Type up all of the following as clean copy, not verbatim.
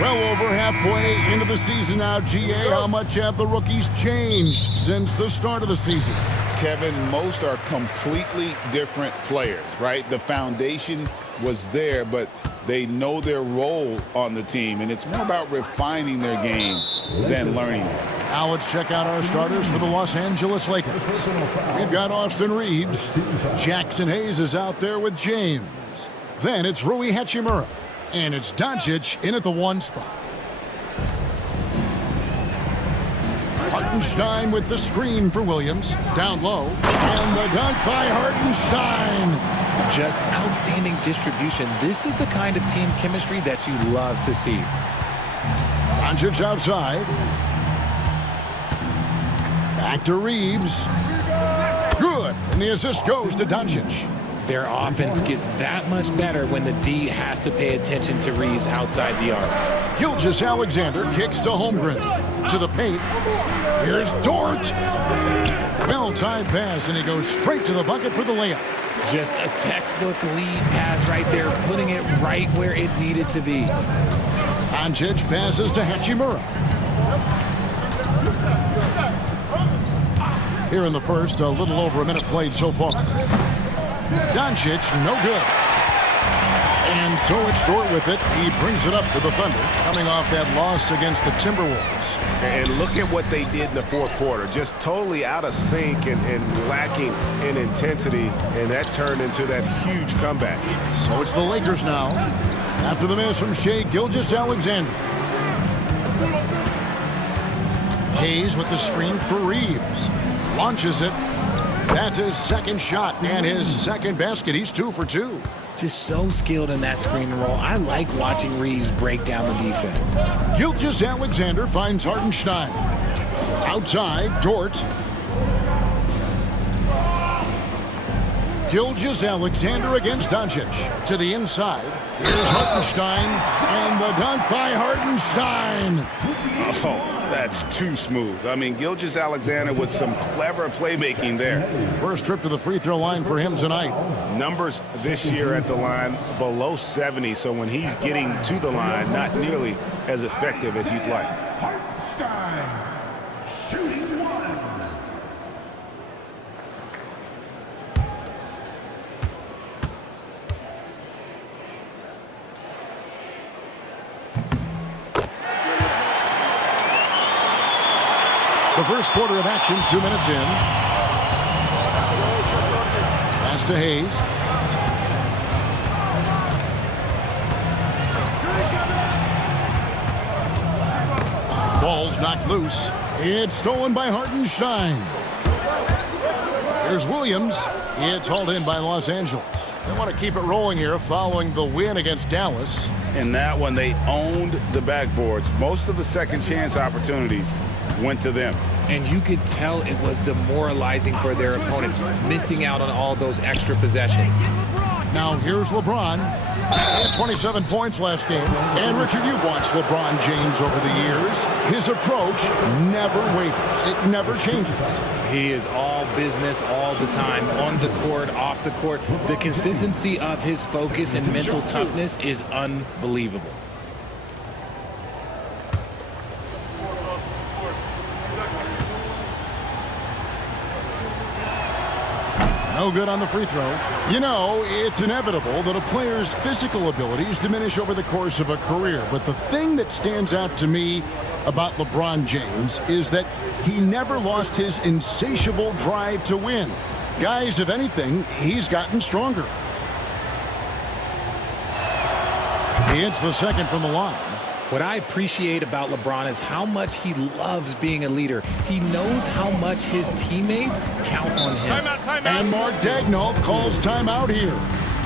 Well over halfway into the season now, GA. How much have the rookies changed since the start of the season? Kevin, most are completely different players, right? The foundation was there, but they know their role on the team, and it's more about refining their game than learning it. Now let's check out our starters for the Los Angeles Lakers. We've got Austin Reeves. Jackson Hayes is out there with James. Then it's Rui Hachimura. And it's Doncic in at the 1 spot. Hartenstein with the screen for Williams. Down low. And the dunk by Hartenstein. Just outstanding distribution. This is the kind of team chemistry that you love to see. Doncic outside. Back to Reeves. Good. And the assist goes to Doncic. Their offense gets that much better when the D has to pay attention to Reeves outside the arc. Gilgeous-Alexander kicks to Holmgren. To the paint. Here's Dort. Well-timed pass, and he goes straight to the bucket for the layup. Just a textbook lead pass right there, putting it right where it needed to be. Doncic passes to Hachimura. Here in the first, a little over a minute played so far. Doncic, no good. And so it's Dort with it. He brings it up for the Thunder, coming off that loss against the Timberwolves. And look at what they did in the fourth quarter. Just totally out of sync and lacking in intensity, and that turned into that huge comeback. So it's the Lakers now, after the miss from Shai Gilgeous-Alexander. Hayes with the screen for Reeves. Launches it. That's his second shot and his second basket. He's 2 for 2. Just so skilled in that screen and roll. I like watching Reeves break down the defense. Gilgeous-Alexander finds Hartenstein. Outside, Dort. Gilgeous-Alexander against Doncic. To the inside. Here's Hartenstein. And the dunk by Hartenstein. Oh, that's too smooth. I mean, Gilgeous-Alexander with some clever playmaking there. First trip to the free throw line for him tonight. Numbers this year at the line below 70, so when he's getting to the line, not nearly as effective as you'd like. Hartenstein, shooting 1. The first quarter of action, 2 minutes in. Pass to Hayes. Ball's knocked loose. It's stolen by Hartenstein. Here's Williams. It's hauled in by Los Angeles. They want to keep it rolling here following the win against Dallas. In that one, they owned the backboards. Most of the second chance opportunities went to them. And you could tell it was demoralizing for their opponent, missing out on all those extra possessions. Now here's LeBron. He had 27 points last game. And Richard, you've watched LeBron James over the years. His approach never wavers. It never changes. He is all business all the time, on the court, off the court. The consistency of his focus and mental toughness is unbelievable. No good on the free throw. You know, it's inevitable that a player's physical abilities diminish over the course of a career. But the thing that stands out to me about LeBron James is that he never lost his insatiable drive to win. Guys, if anything, he's gotten stronger. He hits the second from the line. What I appreciate about LeBron is how much he loves being a leader. He knows how much his teammates count on him. Timeout. And Mark Daigneault calls timeout here.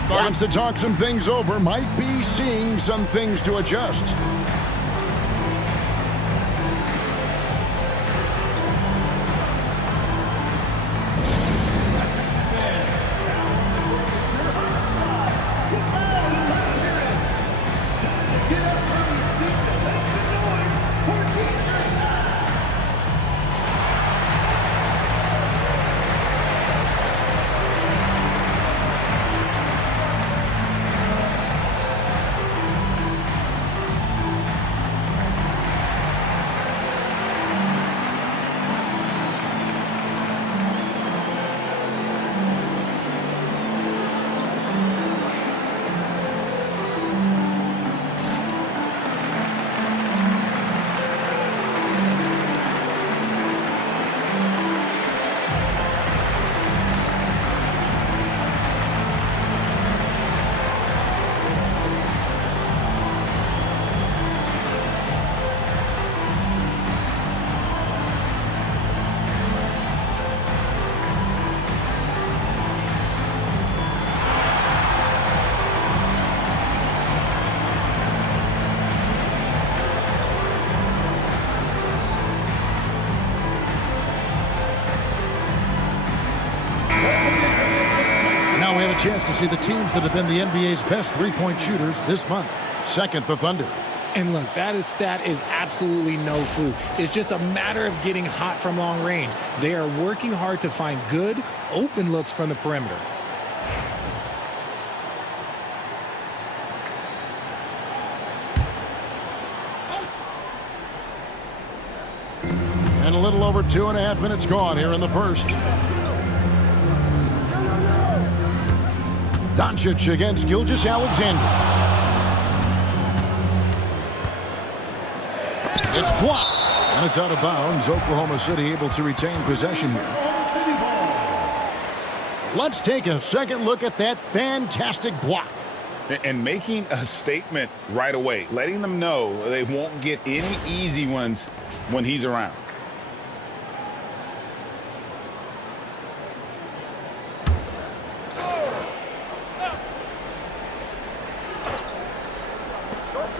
Wants to talk some things over. Might be seeing some things to adjust. Now we have a chance to see the teams that have been the NBA's best three-point shooters this month. Second, the Thunder. And look, stat is absolutely no fluke. It's just a matter of getting hot from long range. They are working hard to find good, open looks from the perimeter. And a little over 2.5 minutes gone here in the first. Doncic against Gilgeous-Alexander. It's blocked, and it's out of bounds. Oklahoma City able to retain possession here. Let's take a second look at that fantastic block. And making a statement right away, letting them know they won't get any easy ones when he's around.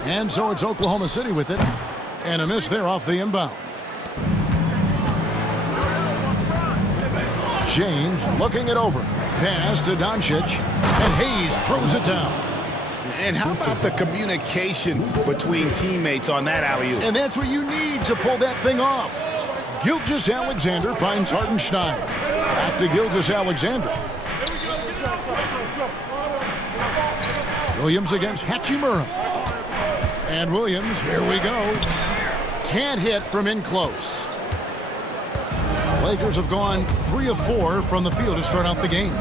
And so it's Oklahoma City with it. And a miss there off the inbound. James looking it over. Pass to Doncic. And Hayes throws it down. And how about the communication between teammates on that alley-oop? And that's what you need to pull that thing off. Gilgeous-Alexander finds Hartenstein. Back to Gilgeous-Alexander. Williams against Hachimura. And Williams, here we go. Can't hit from in close. Lakers have gone 3 of 4 from the field to start out the game.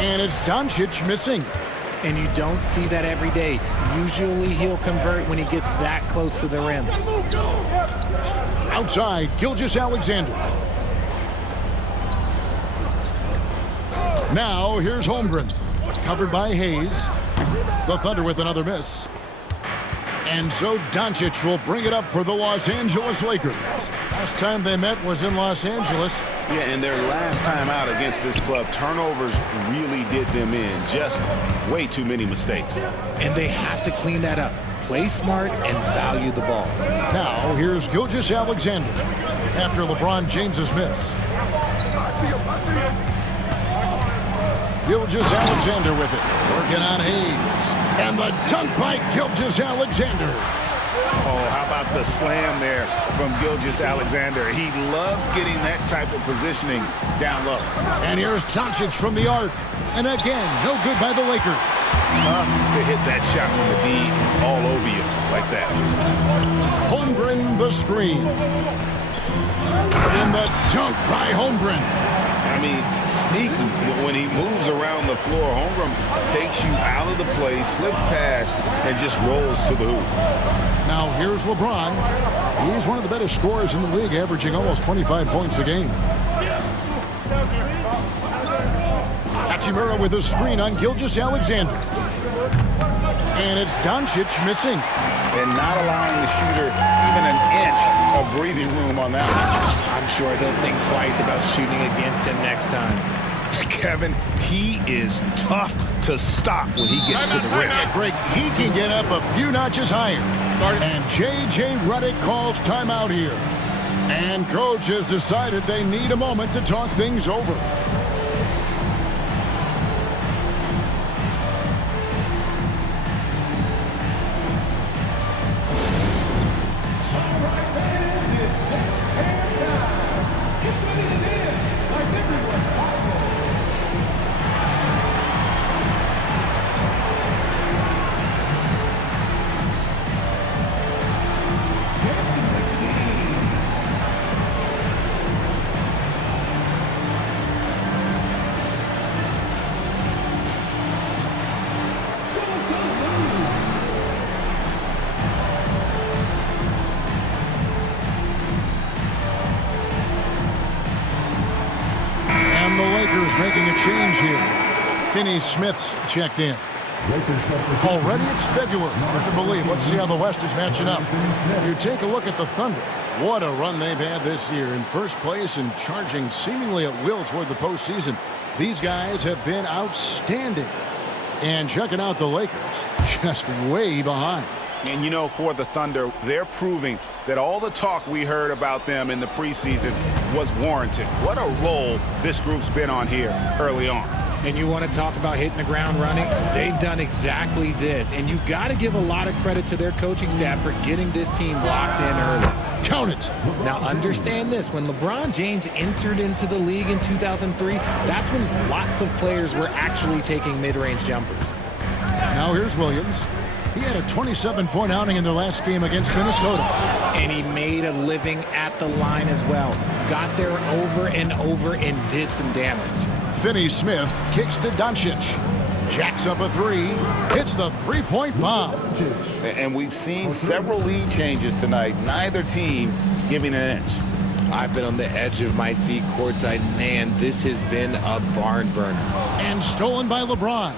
And it's Doncic missing. And you don't see that every day. Usually he'll convert when he gets that close to the rim. Outside, Gilgeous-Alexander. Now here's Holmgren. Covered by Hayes. The Thunder with another miss. And so Doncic will bring it up for the Los Angeles Lakers. Last time they met was in Los Angeles. Yeah, and their last time out against this club, turnovers really did them in. Just way too many mistakes. And they have to clean that up. Play smart and value the ball. Now here's Gilgeous-Alexander after LeBron James's miss. Gilgeous-Alexander with it. Working on Hayes. And the dunk by Gilgeous-Alexander. Oh, how about the slam there from Gilgeous-Alexander? He loves getting that type of positioning down low. And here's Doncic from the arc. And again, no good by the Lakers. Tough to hit that shot when the D is all over you like that. Holmgren the screen. And the dunk by Holmgren. I mean, sneaky. When he moves around the floor, Holmgren takes you out of the play, slips past, and just rolls to the hoop. Now here's LeBron. He's one of the better scorers in the league, averaging almost 25 points a game. Hachimura with a screen on Gilgeous-Alexander. And it's Doncic missing. And not allowing the shooter even an inch of breathing room on that one. I'm sure they'll think twice about shooting against him next time. Kevin, he is tough to stop when he gets to the rim. Greg, he can get up a few notches higher. And J.J. Redick calls timeout here. And coach has decided they need a moment to talk things over. Making a change here. Finney Smith's checked in. Already it's February. Hard to believe. Let's see how the West is matching up. You take a look at the Thunder. What a run they've had this year. In first place and charging seemingly at will toward the postseason. These guys have been outstanding. And checking out the Lakers, just way behind. And, you know, for the Thunder, they're proving that all the talk we heard about them in the preseason was warranted. What a role this group's been on here early on. And you want to talk about hitting the ground running? They've done exactly this. And you got to give a lot of credit to their coaching staff for getting this team locked in early. Count it. Now understand this, when LeBron James entered into the league in 2003, that's when lots of players were actually taking mid-range jumpers. Now here's Williams. He had a 27-point outing in their last game against Minnesota. And he made a living at the line as well. Got there over and over and did some damage. Finney-Smith kicks to Doncic. Jacks up a three. Hits the three-point bomb. And we've seen several lead changes tonight. Neither team giving an inch. I've been on the edge of my seat courtside. Man, this has been a barn burner. And stolen by LeBron.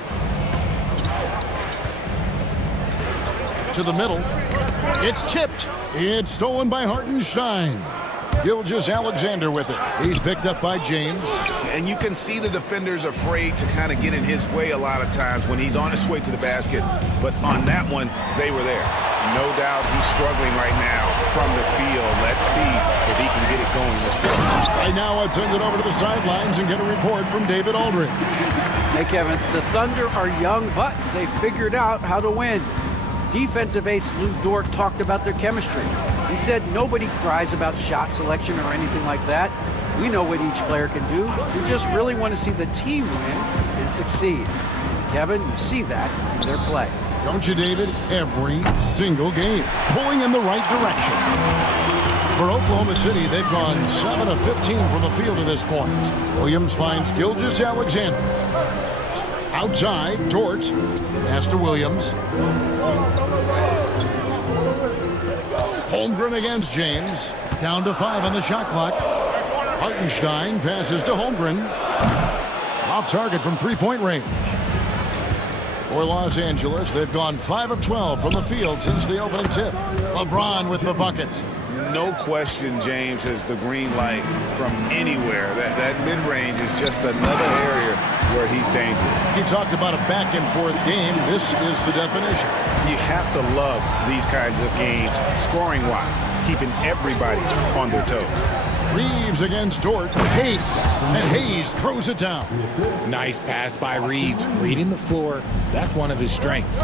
To the middle. It's tipped. It's stolen by Hartenstein. Gilgeous-Alexander with it. He's picked up by James. And you can see the defenders afraid to kind of get in his way a lot of times when he's on his way to the basket. But on that one, they were there. No doubt he's struggling right now from the field. Let's see if he can get it going this quarter. Right now, I'd send it over to the sidelines and get a report from David Aldridge. Hey, Kevin, the Thunder are young, but they figured out how to win. Defensive ace Lou Dort talked about their chemistry. He said nobody cries about shot selection or anything like that. We know what each player can do. We just really want to see the team win and succeed. Kevin, you see that in their play. Don't you, David? Every single game. Pulling in the right direction. For Oklahoma City, they've gone 7 of 15 from the field at this point. Williams finds Gilgeous-Alexander. Outside, Dort. Pass to Williams. Holmgren against James. Down to 5 on the shot clock. Hartenstein passes to Holmgren. Off target from three-point range. For Los Angeles, they've gone 5 of 12 from the field since the opening tip. LeBron with the bucket. No question James has the green light from anywhere. That mid-range is just another area where he's dangerous. He talked about a back-and-forth game. This is the definition. You have to love these kinds of games, scoring-wise, keeping everybody on their toes. Reeves against Dort. Hayes. And Hayes throws it down. Nice pass by Reeves. Reading the floor. That's one of his strengths.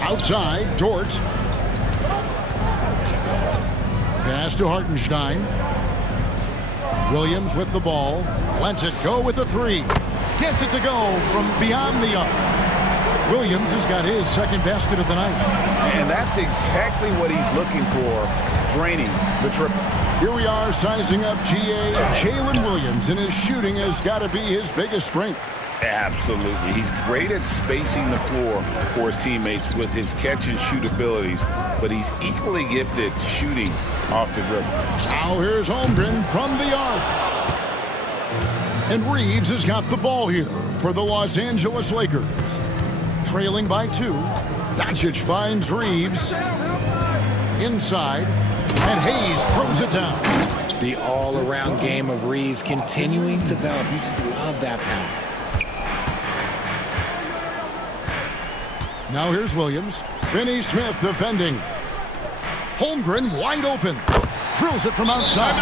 Outside, Dort. Pass to Hartenstein. Williams with the ball. Lets it go with the three. Gets it to go from beyond the arc. Williams has got his second basket of the night. And that's exactly what he's looking for, draining the triple. Here we are sizing up GA. Jalen Williams, and his shooting has got to be his biggest strength. Absolutely. He's great at spacing the floor for his teammates with his catch and shoot abilities, but he's equally gifted shooting off the dribble. Now here's Holmgren from the arc. And Reeves has got the ball here for the Los Angeles Lakers. Trailing by 2. Doncic finds Reeves. Inside. And Hayes throws it down. The all-around game of Reeves continuing to develop. You just love that pass. Now here's Williams. Finney-Smith defending. Holmgren wide open. Drills it from outside.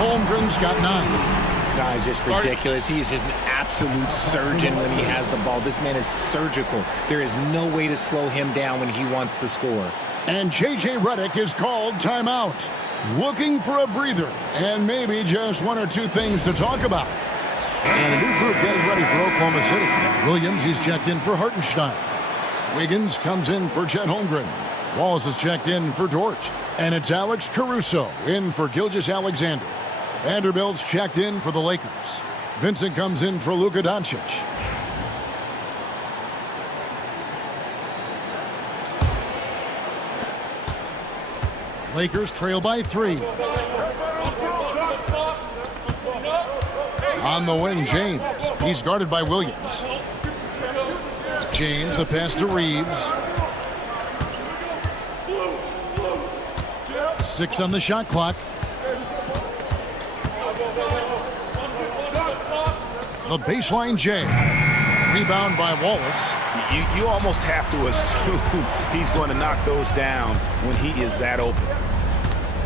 Holmgren's got 9. Guy's just ridiculous. He is just an absolute surgeon when he has the ball. This man is surgical. There is no way to slow him down when he wants to score. And J.J. Redick is called timeout. Looking for a breather and maybe just 1 or 2 things to talk about. And a new group getting ready for Oklahoma City. Williams, he's checked in for Hartenstein. Wiggins comes in for Chet Holmgren. Wallace is checked in for Dort. And it's Alex Caruso in for Gilgeous-Alexander. Vanderbilt's checked in for the Lakers. Vincent comes in for Luka Doncic. Lakers trail by 3. On the wing, James. He's guarded by Williams. James, the pass to Reeves. 6 on the shot clock. The baseline J. Rebound by Wallace. You almost have to assume he's going to knock those down when he is that open.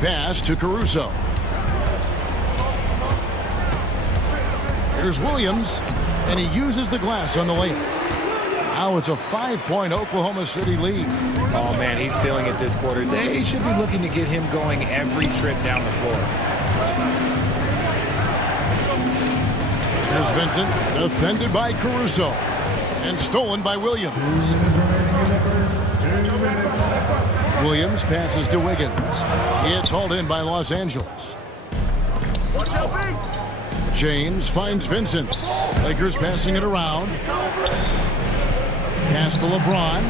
Pass to Caruso. Here's Williams, and he uses the glass on the layup. Now it's a 5-point Oklahoma City lead. Oh, man, he's feeling it this quarter. They should be looking to get him going every trip down the floor. Here's Vincent, defended by Caruso, and stolen by Williams. Williams passes to Wiggins. It's hauled in by Los Angeles. James finds Vincent. Lakers passing it around. Pass to LeBron.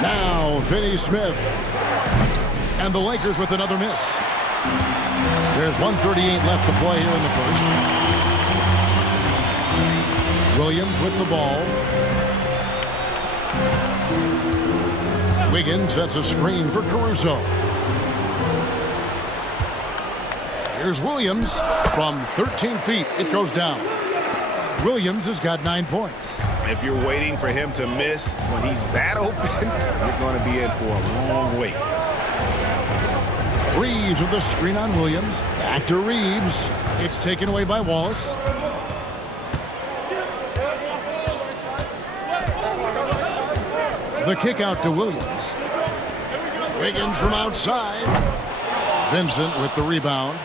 Now Finney Smith. And the Lakers with another miss. There's 1:38 left to play here in the first. Williams with the ball. Wiggins sets a screen for Caruso. Here's Williams from 13 feet. It goes down. Williams has got 9 points. If you're waiting for him to miss when he's that open, you're going to be in for a long wait. Reeves with the screen on Williams. Back to Reeves. It's taken away by Wallace. The kick out to Williams. Wiggins from outside. Vincent with the rebound.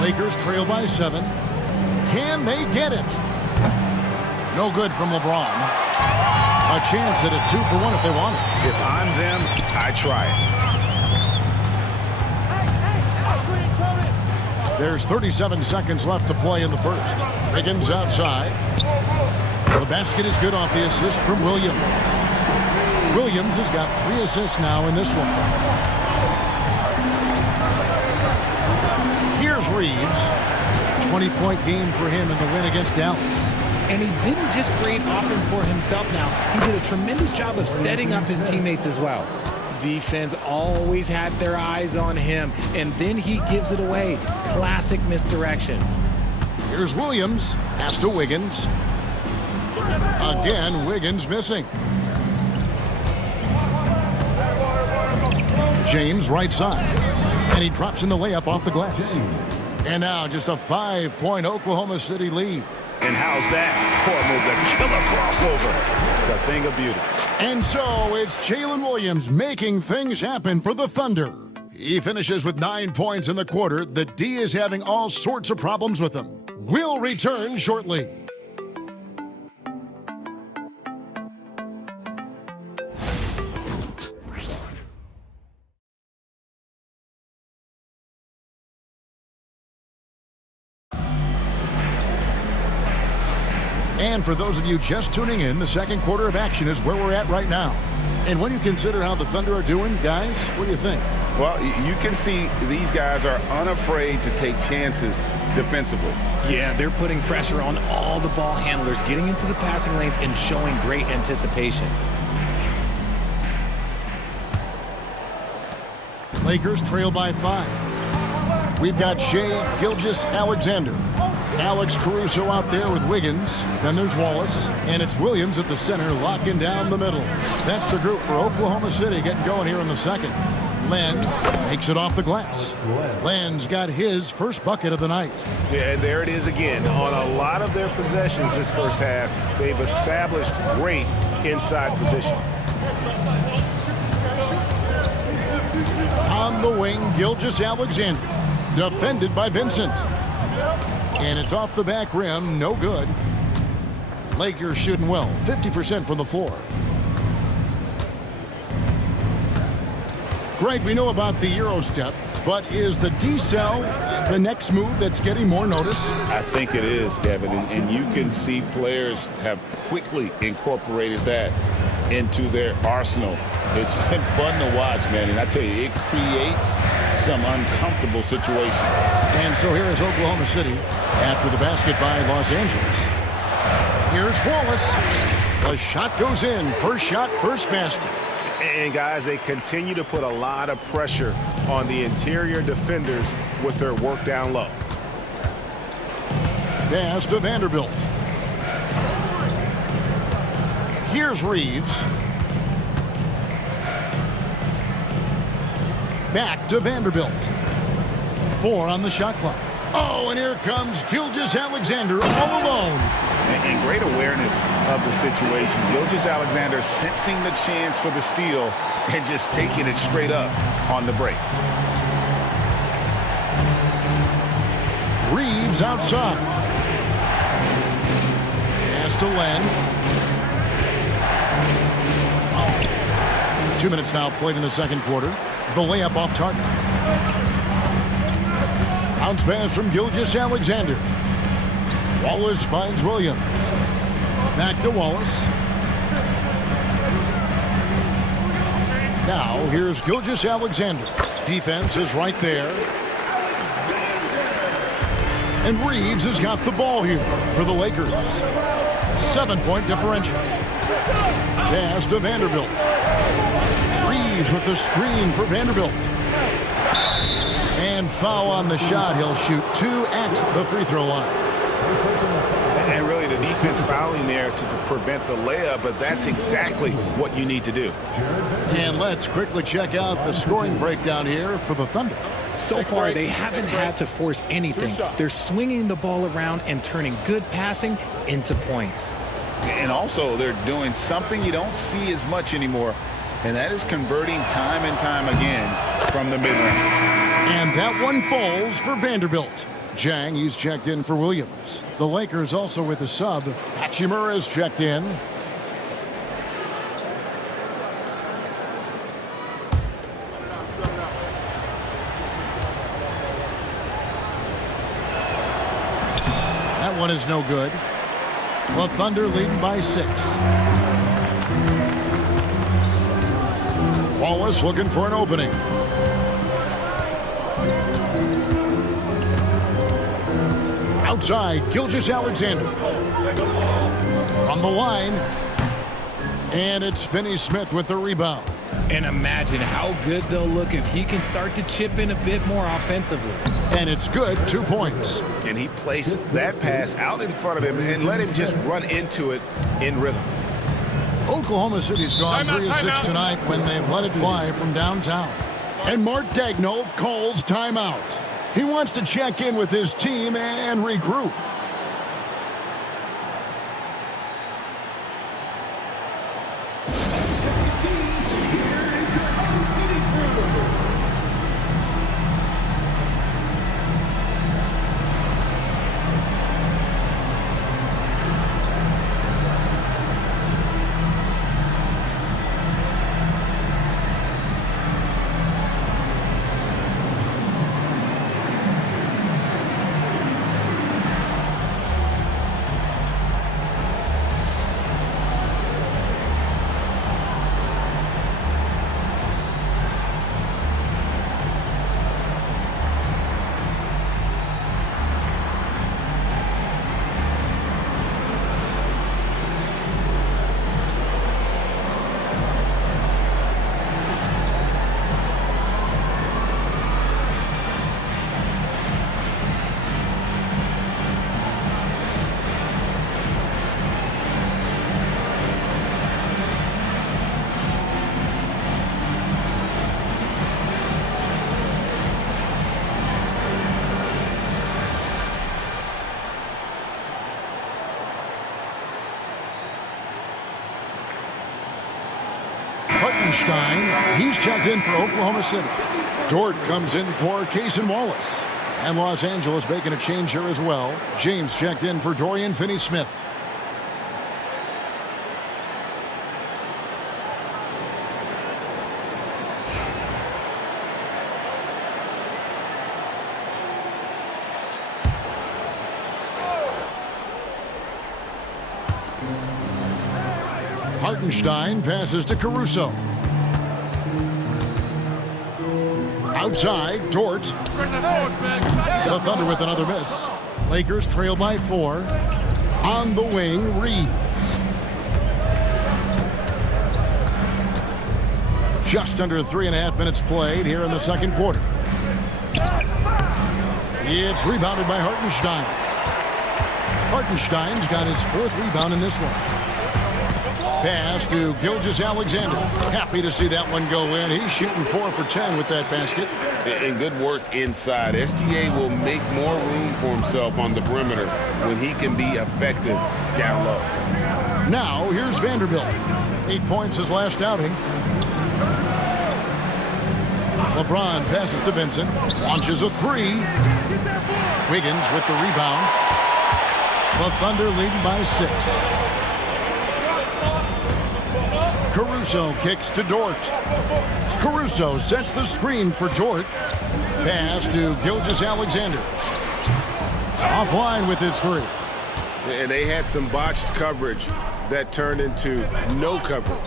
Lakers trail by 7. Can they get it? No good from LeBron. A chance at a 2-for-1 if they want it. If I'm them, I try it. There's 37 seconds left to play in the first. Wiggins outside. The basket is good off the assist from Williams. Williams has got 3 assists now in this one. Here's Reeves. 20-point game for him in the win against Dallas. And he didn't just create offense for himself now. He did a tremendous job of setting up his teammates as well. Defense always had their eyes on him, and then he gives it away. Classic misdirection. Here's Williams. Pass to Wiggins. Again, Wiggins missing. James right side. And he drops in the layup off the glass. And now just a 5-point Oklahoma City lead. And how's that for the killer crossover? It's a thing of beauty. And so it's Jalen Williams making things happen for the Thunder. He finishes with 9 points in the quarter. The D is having all sorts of problems with him. We'll return shortly. And for those of you just tuning in, the second quarter of action is where we're at right now. And when you consider how the Thunder are doing, guys, what do you think? Well, you can see these guys are unafraid to take chances defensively. Yeah, they're putting pressure on all the ball handlers, getting into the passing lanes and showing great anticipation. Lakers trail by 5. We've got Shai Gilgeous-Alexander. Alex Caruso out there with Wiggins. Then there's Wallace. And it's Williams at the center, locking down the middle. That's the group for Oklahoma City getting going here in the second. Len makes it off the glass. Len's got his first bucket of the night. Yeah, and there it is again. On a lot of their possessions this first half, they've established great inside position. On the wing, Gilgeous-Alexander. Defended by Vincent. And it's off the back rim, no good. Lakers shooting well, 50% from the floor. Greg, we know about the Euro step, but is the decel the next move that's getting more notice? I think it is, Kevin, and you can see players have quickly incorporated that into their arsenal. It's been fun to watch, man, and I tell you, it creates some uncomfortable situations. And so here is Oklahoma City after the basket by Los Angeles. Here's Wallace. The shot goes in. First shot, first basket. And guys, they continue to put a lot of pressure on the interior defenders with their work down low. Pass to Vanderbilt. Here's Reeves. Back to Vanderbilt. 4 on the shot clock. Oh, and here comes Gilgeous-Alexander all alone. And great awareness of the situation. Gilgeous-Alexander sensing the chance for the steal and just taking it straight up on the break. Reeves outside. Pass to Len. 2 minutes now played in the second quarter. The layup off target. Bounce pass from Gilgeous-Alexander. Wallace finds Williams. Back to Wallace. Now here's Gilgeous-Alexander. Defense is right there. And Reeves has got the ball here for the Lakers. 7-point differential. Pass to Vanderbilt. Reeves with the screen for Vanderbilt. And foul on the shot. He'll shoot 2 at the free throw line. And really the defense fouling there to prevent the layup, but that's exactly what you need to do. And let's quickly check out the scoring breakdown here for the Thunder. So far, they haven't had to force anything. They're swinging the ball around and turning good passing into points. And also they're doing something you don't see as much anymore, and that is converting time and time again from the mid-range. And that one falls for Vanderbilt. Jang, he's checked in for Williams. The Lakers also with a sub. Hachimura's checked in. That one is no good. The Thunder leading by 6. Wallace looking for an opening. Outside, Gilgeous-Alexander. From the line. And it's Finney-Smith with the rebound. And imagine how good they'll look if he can start to chip in a bit more offensively. And it's good, 2 points. And he placed that pass out in front of him and let him just run into it in rhythm. Oklahoma City's gone 3 of 6 tonight when they've let it fly from downtown. And Mark Daigneault calls timeout. He wants to check in with his team and regroup. Hartenstein, he's checked in for Oklahoma City. Dort comes in for Cason Wallace. And Los Angeles making a change here as well. James checked in for Dorian Finney-Smith. Hartenstein passes to Caruso. Outside, Dort. The Thunder with another miss. Lakers trail by 4. On the wing, Reeves. Just under 3.5 minutes played here in the second quarter. It's rebounded by Hartenstein. Hartenstein's got his 4th rebound in this one. Pass to Gilgeous-Alexander. Happy to see that one go in. He's shooting 4 for 10 with that basket. And good work inside. SGA will make more room for himself on the perimeter when he can be effective down low. Now, here's Vanderbilt. 8 points his last outing. LeBron passes to Vincent. Launches a 3. Wiggins with the rebound. The Thunder leading by 6. Caruso kicks to Dort. Caruso sets the screen for Dort. Pass to Gilgeous-Alexander. Offline with his 3. And they had some botched coverage that turned into no coverage.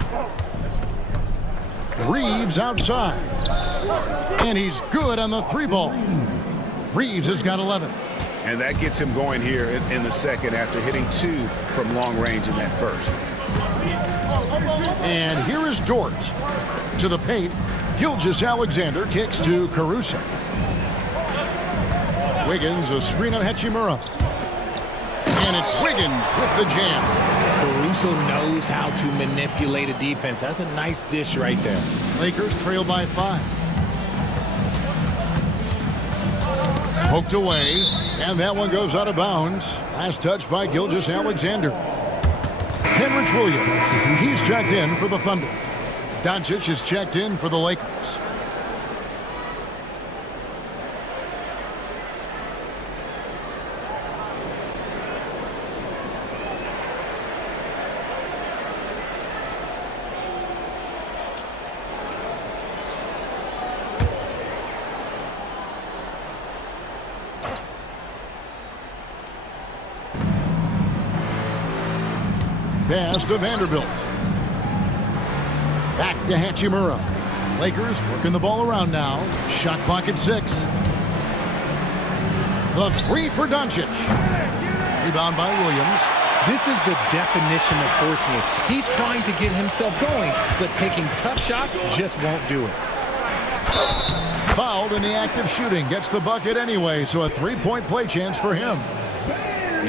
Reeves outside. And he's good on the 3-ball. Reeves has got 11. And that gets him going here in the second after hitting 2 from long range in that first. And here is Dort. To the paint, Gilgeous-Alexander kicks to Caruso. Wiggins, a screen on Hachimura. And it's Wiggins with the jam. Caruso knows how to manipulate a defense. That's a nice dish right there. Lakers trail by 5. Poked away, and that one goes out of bounds. Last touch by Gilgeous-Alexander. Kenrich Williams, he's checked in for the Thunder. Doncic is checked in for the Lakers. Pass to Vanderbilt. Back to Hachimura. Lakers working the ball around now. Shot clock at 6. The 3 for Doncic. Rebound by Williams. This is the definition of forcing it. He's trying to get himself going, but taking tough shots just won't do it. Fouled in the act of shooting. Gets the bucket anyway, so a 3-point play chance for him.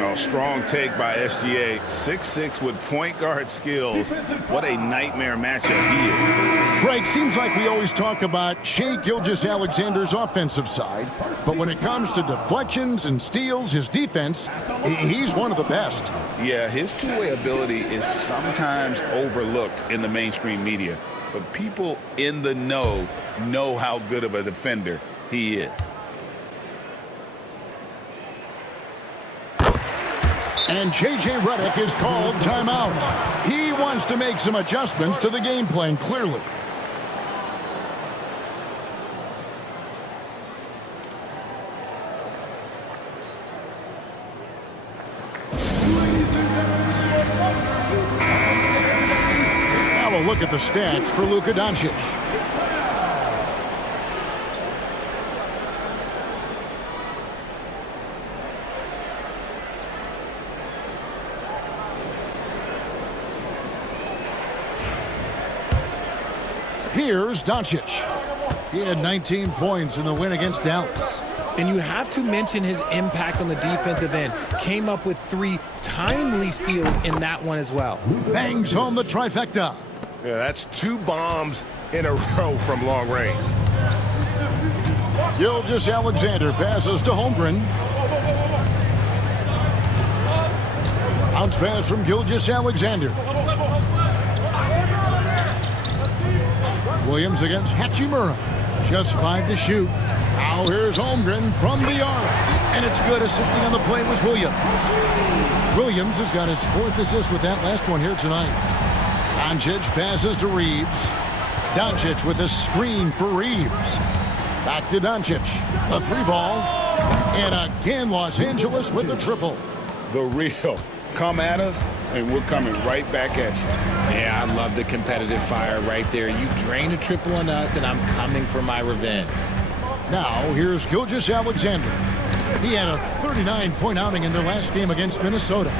Oh, strong take by SGA. 6'6" with point guard skills. What a nightmare matchup he is. Greg, seems like we always talk about Shai Gilgeous-Alexander's offensive side, but when it comes to deflections and steals, his defense, he's one of the best. Yeah, his two-way ability is sometimes overlooked in the mainstream media, but people in the know how good of a defender he is. And J.J. Redick is called timeout. He wants to make some adjustments to the game plan, clearly. Now a look at the stats for Luka Doncic. Here's Doncic. He had 19 points in the win against Dallas. And you have to mention his impact on the defensive end. Came up with 3 timely steals in that one as well. Bangs home the trifecta. Yeah, that's 2 bombs in a row from long range. Gilgeous-Alexander passes to Holmgren. Bounce pass from Gilgeous-Alexander. Williams against Hachimura. Just 5 to shoot. Now here's Holmgren from the arc. And it's good. Assisting on the play was Williams. Williams has got his 4th assist with that last one here tonight. Doncic passes to Reeves. Doncic with a screen for Reeves. Back to Doncic. A 3-ball. And again, Los Angeles with the triple. The real. Come at us, and we're coming right back at you. Yeah, I love the competitive fire right there. You drained a triple on us, and I'm coming for my revenge. Now, here's Gilgeous-Alexander. He had a 39-point outing in their last game against Minnesota.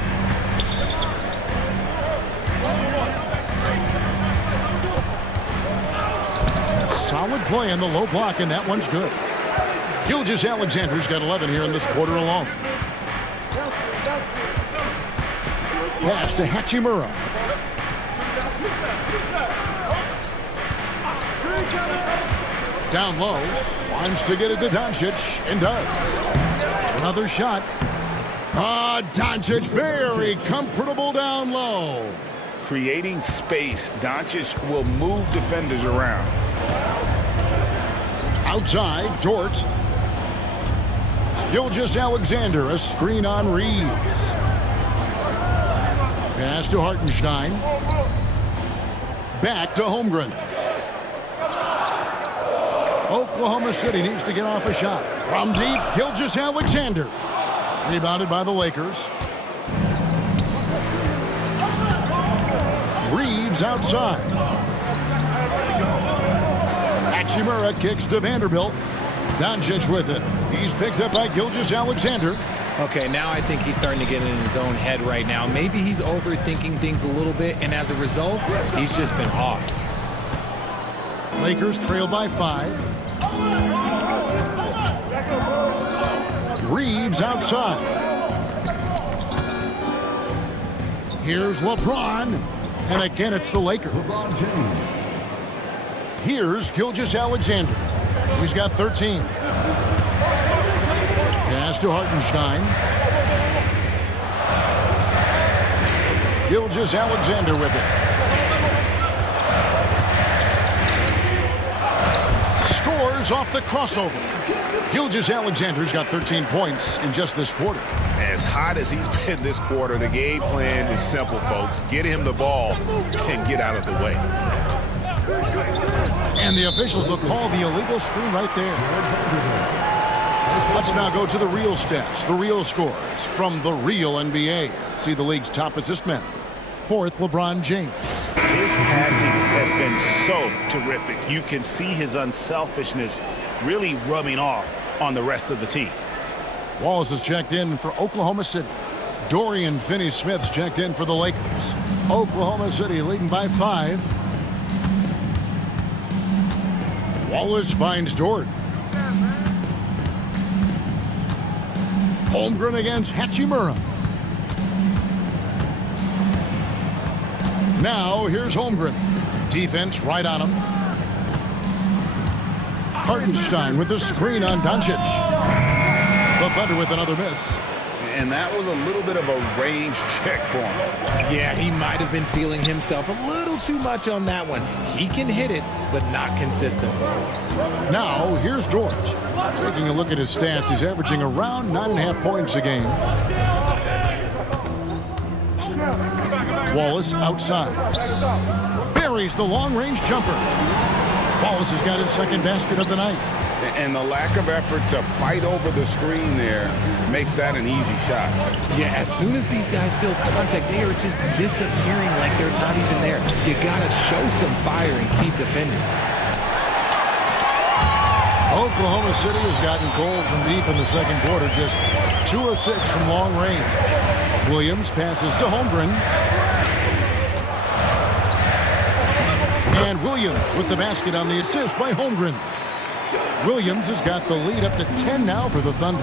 Solid play in the low block, and that one's good. Gilgeous-Alexander's got 11 here in this quarter alone. Pass to Hachimura. Down low. Wants to get it to Doncic, and does. Another shot. Doncic very comfortable down low. Creating space, Doncic will move defenders around. Outside, Dort. Gilgeous-Alexander, a screen on Reeves. Pass to Hartenstein. Back to Holmgren. Oklahoma City needs to get off a shot. From deep, Gilgeous-Alexander. Rebounded by the Lakers. Reeves outside. Hachimura kicks to Vanderbilt. Doncic with it. He's picked up by Gilgeous-Alexander. Okay, now I think he's starting to get in his own head right now. Maybe he's overthinking things a little bit, and as a result, he's just been off. Lakers trail by 5. Reeves outside. Here's LeBron. And again, it's the Lakers. Here's Gilgeous-Alexander. He's got 13. Pass to Hartenstein. Gilgeous-Alexander with it. Scores off the crossover. Gilgeous-Alexander's got 13 points in just this quarter. As hot as he's been this quarter, the game plan is simple, folks. Get him the ball and get out of the way. And the officials will call the illegal screen right there. Let's now go to the real stats, the real scores from the real NBA. See the league's top assist men. 4th, LeBron James. His passing has been so terrific. You can see his unselfishness really rubbing off on the rest of the team. Wallace is checked in for Oklahoma City. Dorian Finney-Smith's checked in for the Lakers. Oklahoma City leading by 5. Wallace finds Dort. Holmgren against Hachimura. Now here's Holmgren. Defense right on him. Hartenstein with the screen on Doncic. The Thunder with another miss. And that was a little bit of a range check for him. Yeah, he might have been feeling himself a little too much on that one. He can hit it, but not consistently. Now here's Dort. Taking a look at his stats, he's averaging around 9.5 points a game. Wallace outside. Buries the long-range jumper. Wallace has got his second basket of the night. And the lack of effort to fight over the screen there makes that an easy shot. Yeah, as soon as these guys feel contact, they are just disappearing like they're not even there. You gotta show some fire and keep defending. Oklahoma City has gotten cold from deep in the second quarter, just 2 of 6 from long range. Williams passes to Holmgren. And Williams with the basket on the assist by Holmgren. Williams has got the lead up to 10 now for the Thunder.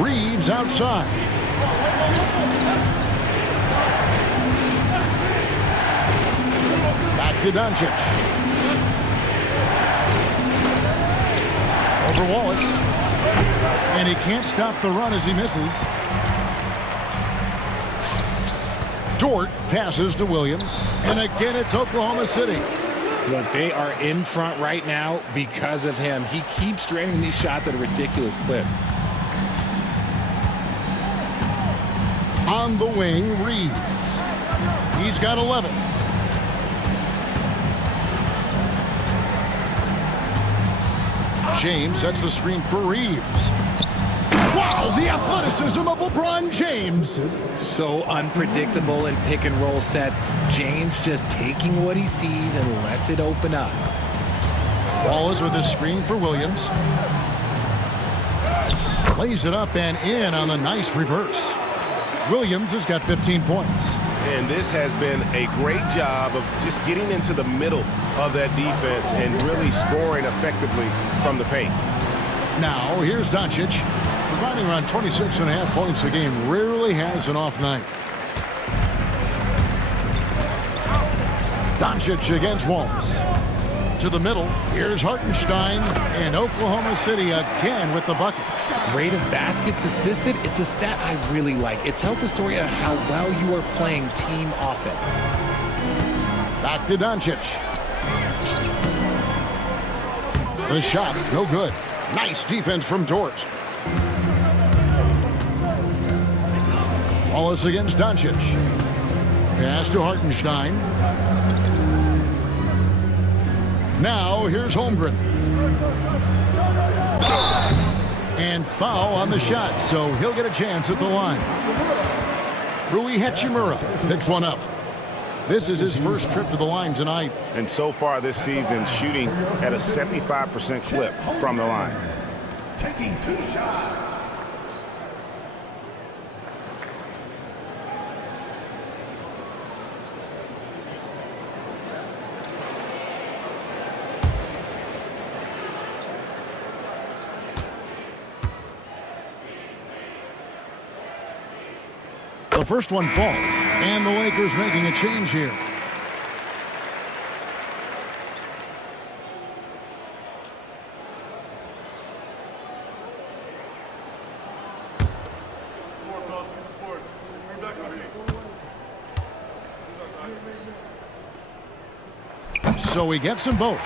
Reeves outside. Back to Doncic. Over Wallace. And he can't stop the run as he misses. Dort passes to Williams. And again, it's Oklahoma City. Look, they are in front right now because of him. He keeps draining these shots at a ridiculous clip. On the wing, Reeves. He's got 11. James sets the screen for Reeves. Wow, the athleticism of LeBron James. So unpredictable in pick and roll sets. James just taking what he sees and lets it open up. Wallace with his screen for Williams. Lays it up and in on the nice reverse. Williams has got 15 points. And this has been a great job of just getting into the middle of that defense and really scoring effectively from the paint. Now, here's Doncic, providing around 26.5 points a game. Rarely has an off night. Doncic against Wallace. To the middle, here's Hartenstein, and Oklahoma City again with the bucket. Rate of baskets assisted, it's a stat I really like. It tells the story of how well you are playing team offense. Back to Doncic. The shot, no good. Nice defense from Dort. Wallace against Doncic. Pass to Hartenstein. Now here's Holmgren. And foul on the shot, so he'll get a chance at the line. Rui Hachimura picks one up. This is his first trip to the line tonight. And so far this season, shooting at a 75% clip from the line. Taking 2 shots. The first one falls, and the Lakers making a change here. So he gets them both.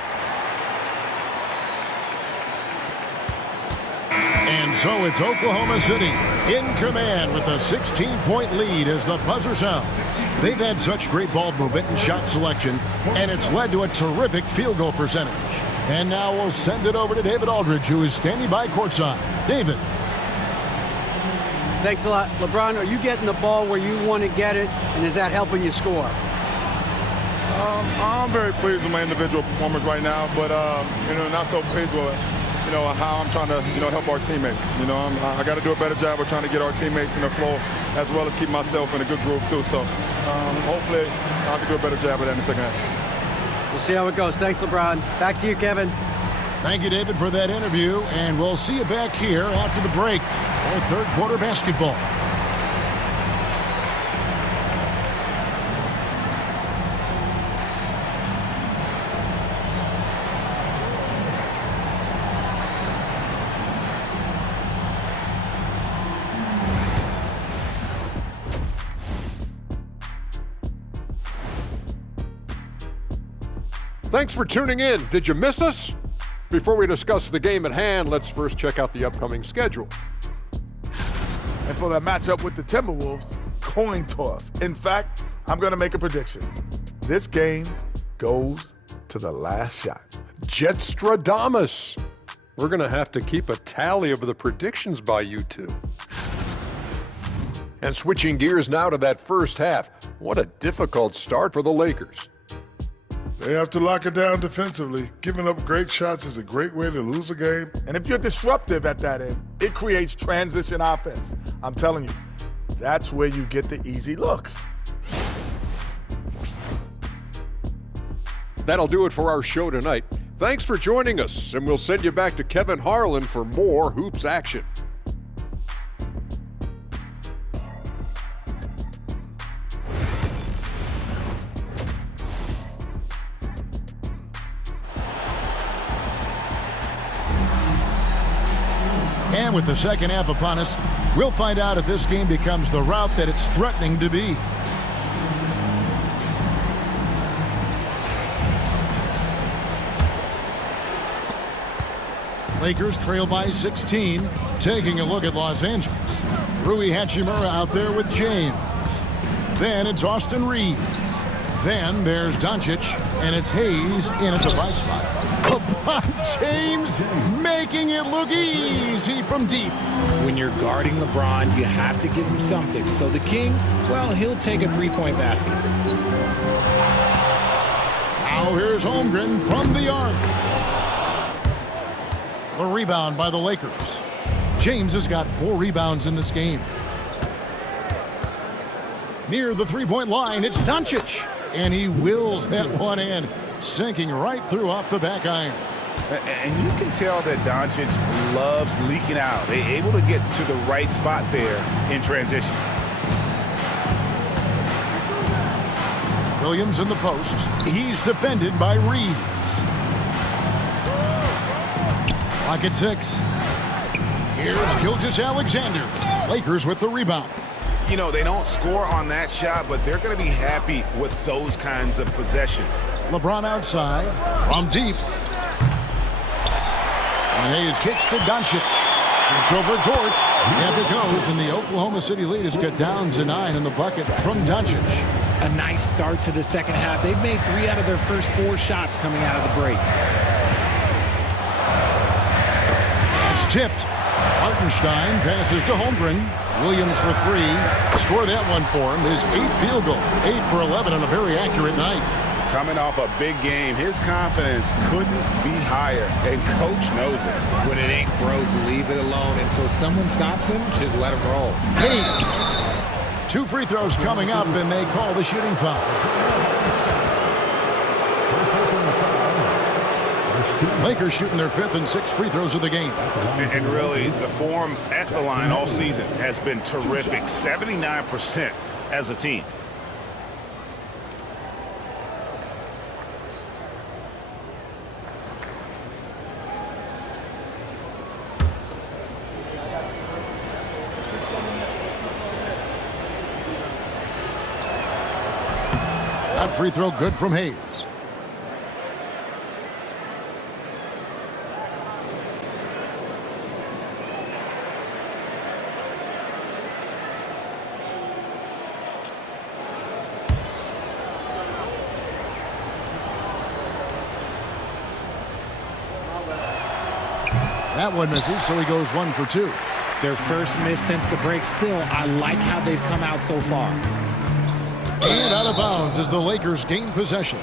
And so it's Oklahoma City in command with a 16-point lead as the buzzer sounds. They've had such great ball movement and shot selection, and it's led to a terrific field goal percentage. And now we'll send it over to David Aldridge, who is standing by courtside. David. Thanks a lot. LeBron, are you getting the ball where you want to get it, and is that helping you score? I'm very pleased with my individual performance right now, but not so pleased with how I'm trying to help our teammates. I got to do a better job of trying to get our teammates in the flow, as well as keep myself in a good groove too. So hopefully I can do a better job of that in the second half. We'll see how it goes. Thanks, LeBron. Back to you, Kevin. Thank you, David, for that interview, and we'll see you back here after the break for third quarter basketball. Thanks for tuning in. Did you miss us? Before we discuss the game at hand, let's first check out the upcoming schedule. And for that matchup with the Timberwolves, coin toss. In fact, I'm going to make a prediction. This game goes to the last shot. Jetstradamus. We're going to have to keep a tally of the predictions by you two. And switching gears now to that first half. What a difficult start for the Lakers. They have to lock it down defensively. Giving up great shots is a great way to lose a game. And if you're disruptive at that end, it creates transition offense. I'm telling you, that's where you get the easy looks. That'll do it for our show tonight. Thanks for joining us, and we'll send you back to Kevin Harlan for more Hoops action. And with the second half upon us, we'll find out if this game becomes the route that it's threatening to be. Lakers trail by 16, taking a look at Los Angeles. Rui Hachimura out there with James. Then it's Austin Reeves. Then there's Doncic, and it's Hayes in at the 5 spot. LeBron James making it look easy from deep. When you're guarding LeBron, you have to give him something. So the King, well, he'll take a three-point basket. Now here's Holmgren from the arc. The rebound by the Lakers. James has got 4 rebounds in this game. Near the three-point line, it's Doncic. And he wills that one in, sinking right through off the back iron. And you can tell that Doncic loves leaking out. They're able to get to the right spot there in transition. Williams in the post. He's defended by Reed. Clock at 6. Here's Gilgeous-Alexander. Lakers with the rebound. You know, they don't score on that shot, but they're going to be happy with those kinds of possessions. LeBron outside from deep. And Hayes kicks to Doncic. Shoots over Dort. And it goes, and the Oklahoma City lead is cut down to 9 in the bucket from Doncic. A nice start to the second half. They've made 3 out of their first 4 shots coming out of the break. It's tipped. Hartenstein passes to Holmgren. Williams for 3. Score that one for him. His 8th field goal. 8 for 11 on a very accurate night. Coming off a big game, his confidence couldn't be higher, and coach knows it. When it ain't broke, leave it alone. Until someone stops him, just let him roll. Hayes. 2 free throws coming up, and they call the shooting foul. Lakers shooting their 5th and 6th free throws of the game. And really, the form at the line all season has been terrific. 79% as a team. That free throw good from Hayes. That one misses, so he goes 1 for 2. Their first miss since the break. Still, I like how they've come out so far. And out of bounds as the Lakers gain possession.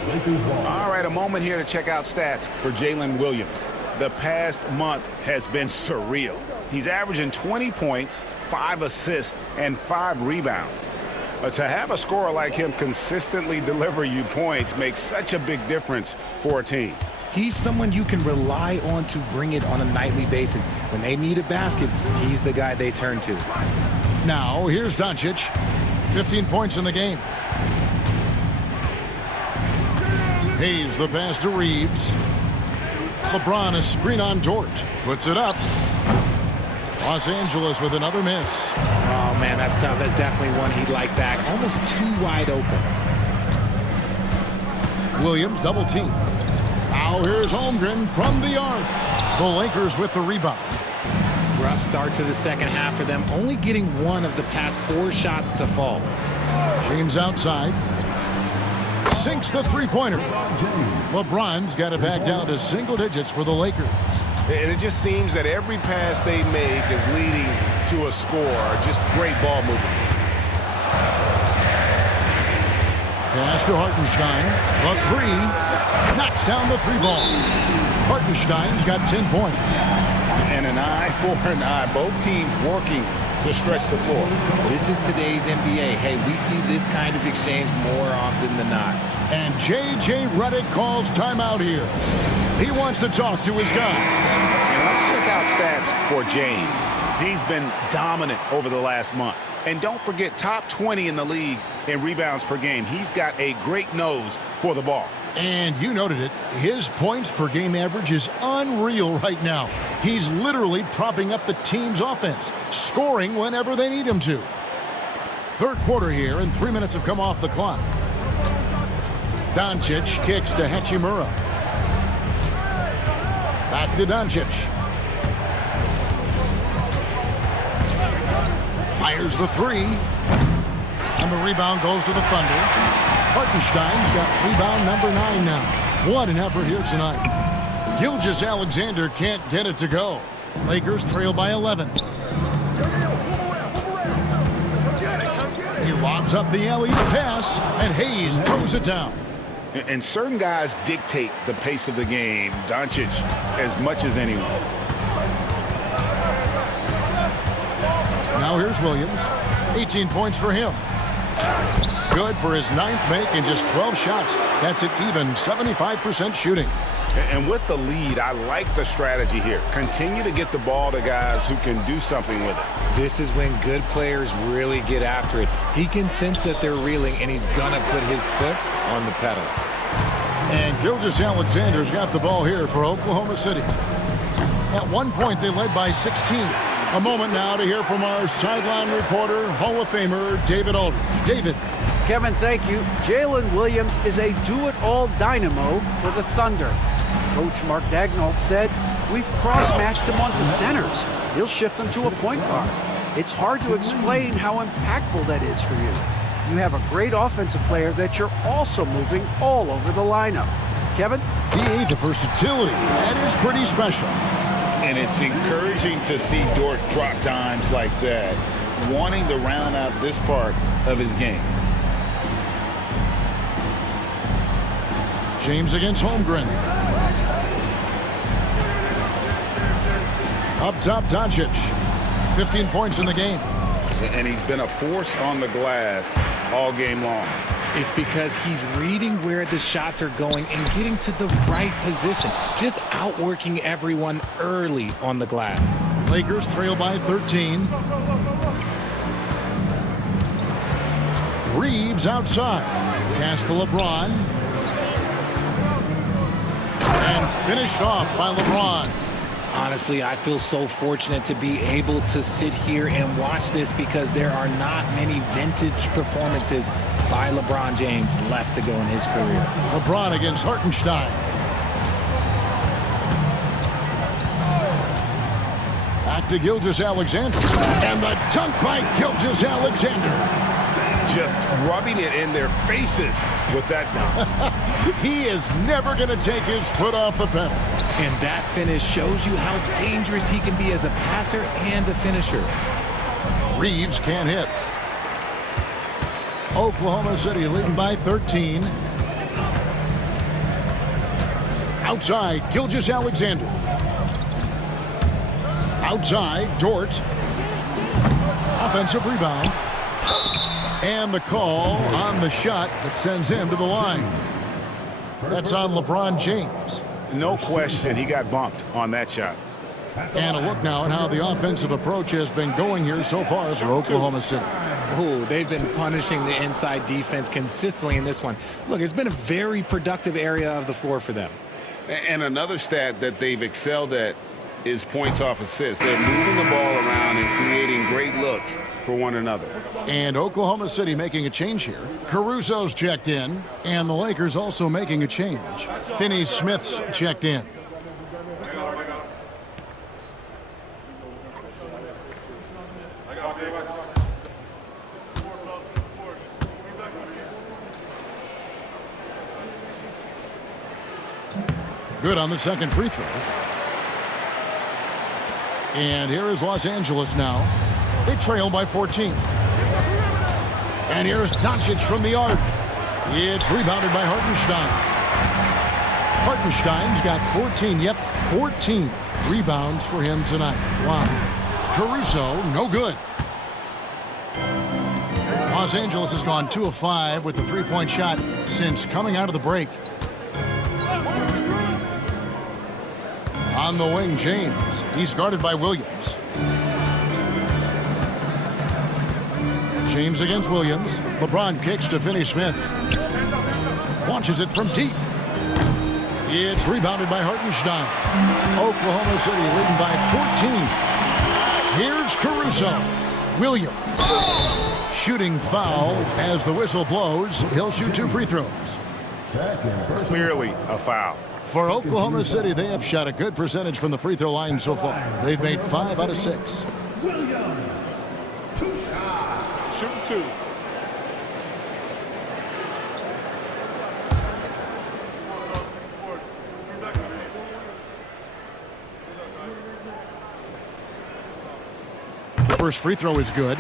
All right, a moment here to check out stats for Jalen Williams. The past month has been surreal. He's averaging 20 points, 5 assists, and 5 rebounds. To have a scorer like him consistently deliver you points makes such a big difference for a team. He's someone you can rely on to bring it on a nightly basis. When they need a basket, he's the guy they turn to. Now, here's Doncic. 15 points in the game. Hayes the pass to Reeves. LeBron a screen on Dort. Puts it up. Los Angeles with another miss. Oh, man, that's tough. That's definitely one he'd like back. Almost too wide open. Williams double team. Now here's Holmgren from the arc. The Lakers with the rebound. Rough start to the second half for them, only getting 1 of the past 4 shots to fall. James outside. Sinks the three-pointer. LeBron's got it back down to single digits for the Lakers. And it just seems that every pass they make is leading to a score. Just great ball movement. Pass to Hartenstein. The 3. Knocks down the 3 ball. Hartenstein's got 10 points. And an eye for an eye. Both teams working to stretch the floor. This is today's NBA. Hey, we see this kind of exchange more often than not. And J.J. Redick calls timeout here. He wants to talk to his guys. And let's check out stats for James. He's been dominant over the last month. And don't forget, top 20 in the league in rebounds per game. He's got a great nose for the ball. And you noted it, his points per game average is unreal right now. He's literally propping up the team's offense, scoring whenever they need him to. Third quarter here, and 3 minutes have come off the clock. Doncic kicks to Hachimura. Back to Doncic. Fires the 3. And the rebound goes to the Thunder. Hartenstein's got rebound number 9 now. What an effort here tonight. Gilgeous-Alexander can't get it to go. Lakers trail by 11. He lobs up the alley pass, and Hayes throws it down. And certain guys dictate the pace of the game. Doncic as much as anyone. Now here's Williams. 18 points for him. Good for his 9th make in just 12 shots. That's an even 75% shooting. And with the lead, I like the strategy here. Continue to get the ball to guys who can do something with it. This is when good players really get after it. He can sense that they're reeling, and he's going to put his foot on the pedal. And Gilgeous-Alexander's got the ball here for Oklahoma City. At one point, they led by 16. A moment now to hear from our sideline reporter, Hall of Famer David Aldridge. David. Kevin, thank you. Jalen Williams is a do-it-all dynamo for the Thunder. Coach Mark Daigneault said, "We've cross-matched him onto centers. He'll shift them to a point guard. It's hard to explain how impactful that is for you. You have a great offensive player that you're also moving all over the lineup." Kevin? The versatility. That is pretty special. And it's encouraging to see Dort drop dimes like that, wanting to round out this part of his game. James against Holmgren. Up top, Doncic. 15 points in the game. And he's been a force on the glass all game long. It's because he's reading where the shots are going and getting to the right position. Just outworking everyone early on the glass. Lakers trail by 13. Reeves outside. Pass to LeBron. And finished off by LeBron. Honestly, I feel so fortunate to be able to sit here and watch this because there are not many vintage performances by LeBron James left to go in his career. LeBron against Hartenstein. Back to Gilgeous-Alexander. And the dunk by Gilgeous-Alexander. Just rubbing it in their faces with that dunk. He is never going to take his foot off the pedal. And that finish shows you how dangerous he can be as a passer and a finisher. Reeves can't hit. Oklahoma City leading by 13. Outside, Gilgeous-Alexander. Outside, Dort. Offensive rebound. And the call on the shot that sends him to the line. That's on LeBron James. No question, he got bumped on that shot. And a look now at how the offensive approach has been going here so far for Oklahoma City. Ooh, they've been punishing the inside defense consistently in this one. Look, it's been a very productive area of the floor for them. And another stat that they've excelled at is points off assists. They're moving the ball around and creating great looks for one another. And Oklahoma City making a change here. Caruso's checked in, and the Lakers also making a change. Finney-Smith's checked in. Good on the second free throw. And here is Los Angeles now. They trail by 14. And here's Doncic from the arc. It's rebounded by Hartenstein. Hartenstein's got 14, 14 rebounds for him tonight. Wow. Caruso, no good. Los Angeles has gone 2 of 5 with the three-point shot since coming out of the break. On the wing, James. He's guarded by Williams. James against Williams. LeBron kicks to Finney-Smith. Launches it from deep. It's rebounded by Hartenstein. Oklahoma City leading by 14. Here's Caruso. Williams. Shooting foul as the whistle blows. He'll shoot 2 free throws. Clearly a foul. For Oklahoma City, they have shot a good percentage from the free throw line so far. They've made 5 out of 6. Shoot 2. First free throw is good.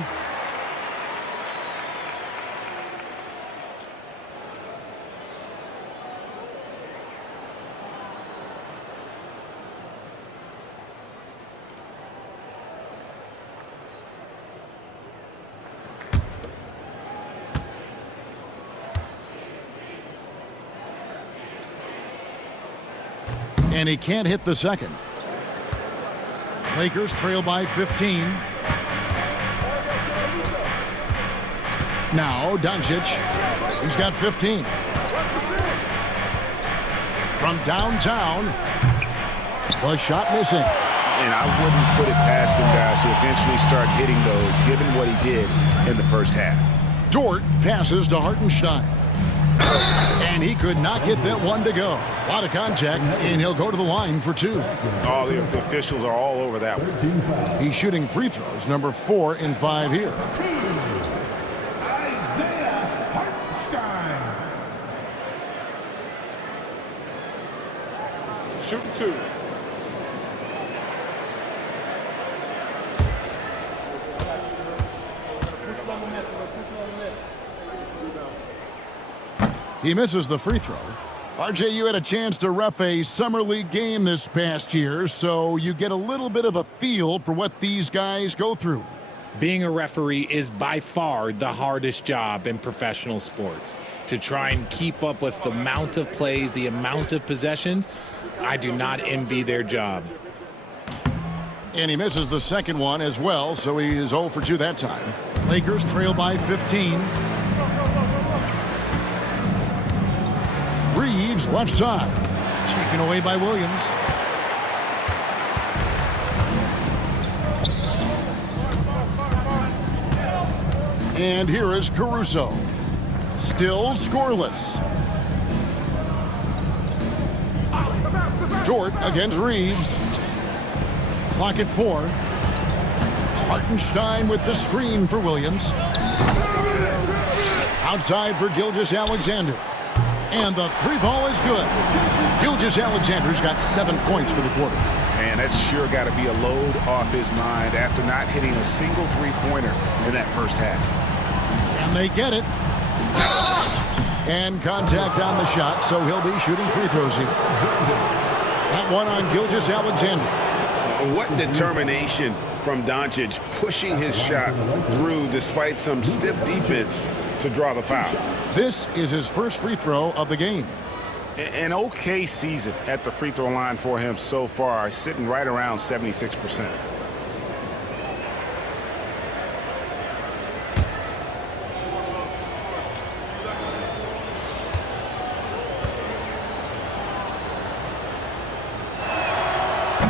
And he can't hit the second. Lakers trail by 15. Now Doncic. He's got 15. from downtown. The shot missing. And I wouldn't put it past him, guys, to eventually start hitting those, given what he did in the first half. Dort passes to Hartenstein. And he could not get that one to go. A lot of contact, and he'll go to the line for 2. Oh, the officials are all over that one. He's shooting free throws, number 4 and 5 here. Shooting 2. He misses the free throw. RJ, you had a chance to ref a Summer League game this past year, so you get a little bit of a feel for what these guys go through. Being a referee is by far the hardest job in professional sports. To try and keep up with the amount of plays, the amount of possessions, I do not envy their job. And he misses the second one as well, so he is 0 for 2 that time. Lakers trail by 15. Reeves left side. Taken away by Williams. And here is Caruso. Still scoreless. Dort against Reeves. Clock at 4. Hartenstein with the screen for Williams. Outside for Gilgeous-Alexander. And the 3 ball is good. Gilgeous-Alexander's got 7 points for the quarter. Man, that's sure got to be a load off his mind after not hitting a single 3-pointer in that first half. And they get it. And contact on the shot, so he'll be shooting free throws here. That one on Gilgeous-Alexander. What determination from Doncic, pushing his shot through despite some stiff defense to draw the foul. This is his first free throw of the game. An okay season at the free throw line for him so far, sitting right around 76%.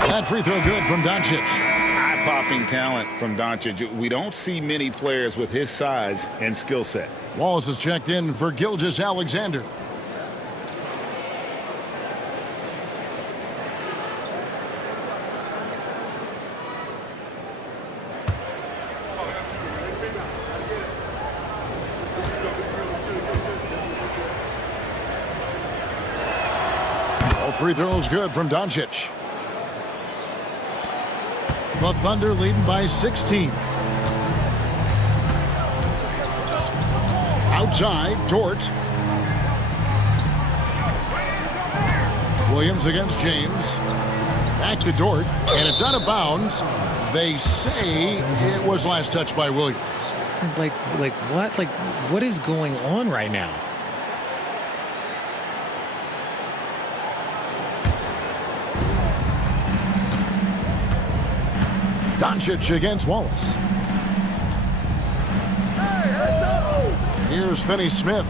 That free throw good from Doncic. Eye-popping talent from Doncic. We don't see many players with his size and skill set. Wallace is checked in for Gilgeous-Alexander. All free throws good from Doncic. The Thunder leading by 16. Outside, Dort. Williams against James. Back to Dort, and it's out of bounds. They say it was last touched by Williams. Like what? Like, what is going on right now? Doncic against Wallace. Here's Finney-Smith.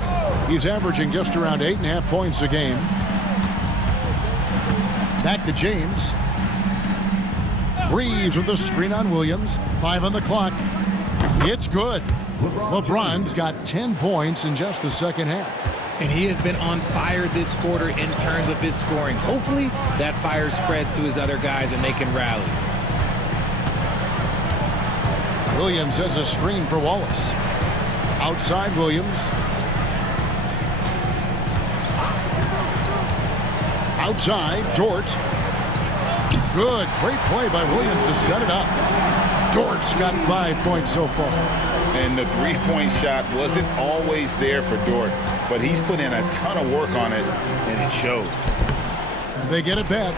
He's averaging just around 8.5 points a game. Back to James. Reeves with the screen on Williams. 5 on the clock. It's good. LeBron's got 10 points in just the second half. And he has been on fire this quarter in terms of his scoring. Hopefully that fire spreads to his other guys and they can rally. Williams sets a screen for Wallace. Outside Williams. Outside, Dort. Good, great play by Williams to set it up. Dort's got 5 points so far. And the three-point shot wasn't always there for Dort, but he's put in a ton of work on it, and it shows. They get it back.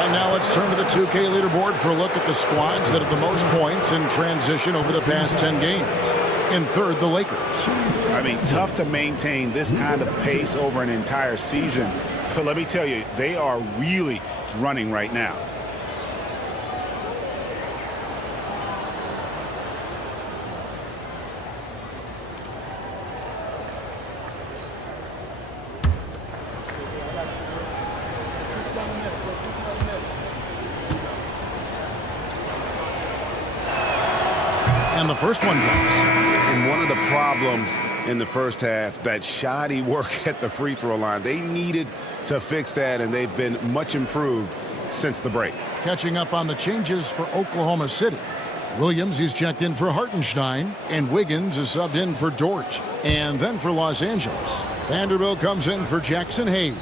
And now let's turn to the 2K leaderboard for a look at the squads that have the most points in transition over the past 10 games. In third, the Lakers. I mean, tough to maintain this kind of pace over an entire season. But let me tell you, they are really running right now. And the first one drops. And one of the problems in the first half, that shoddy work at the free throw line. They needed to fix that, and they've been much improved since the break. Catching up on the changes for Oklahoma City. Williams, he's checked in for Hartenstein, and Wiggins is subbed in for Dort. And then for Los Angeles, Vanderbilt comes in for Jackson Hayes.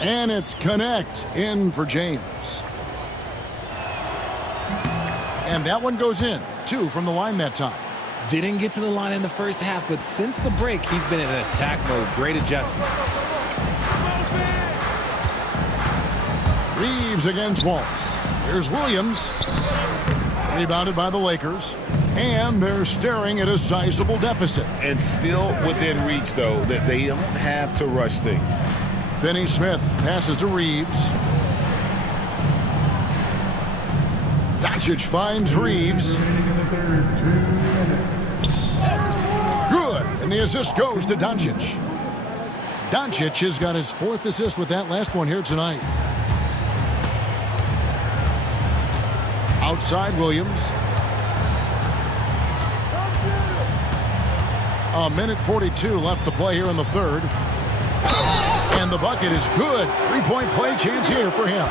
And it's Connect in for James. And that one goes in. 2 from the line that time. Didn't get to the line in the first half, but since the break, he's been in attack mode. Great adjustment. Reeves against Wallace. Here's Williams. Rebounded by the Lakers. And they're staring at a sizable deficit. And still within reach, though, that they don't have to rush things. Finney-Smith passes to Reeves. Doncic finds Reeves. Good, and the assist goes to Doncic. Doncic has got his 4th assist with that last one here tonight. Outside Williams. A minute 42 left to play here in the third. And the bucket is good. 3-point play chance here for him.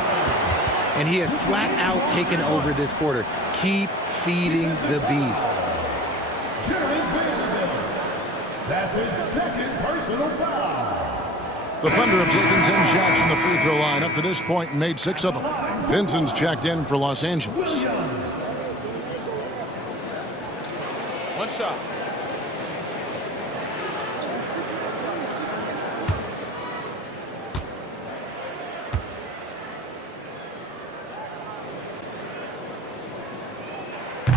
And he has flat out taken over this quarter. Keep feeding the beast. That's his 2nd personal foul. The Thunder have taken 10 shots from the free throw line up to this point and made 6 of them. Vincent's checked in for Los Angeles. One shot.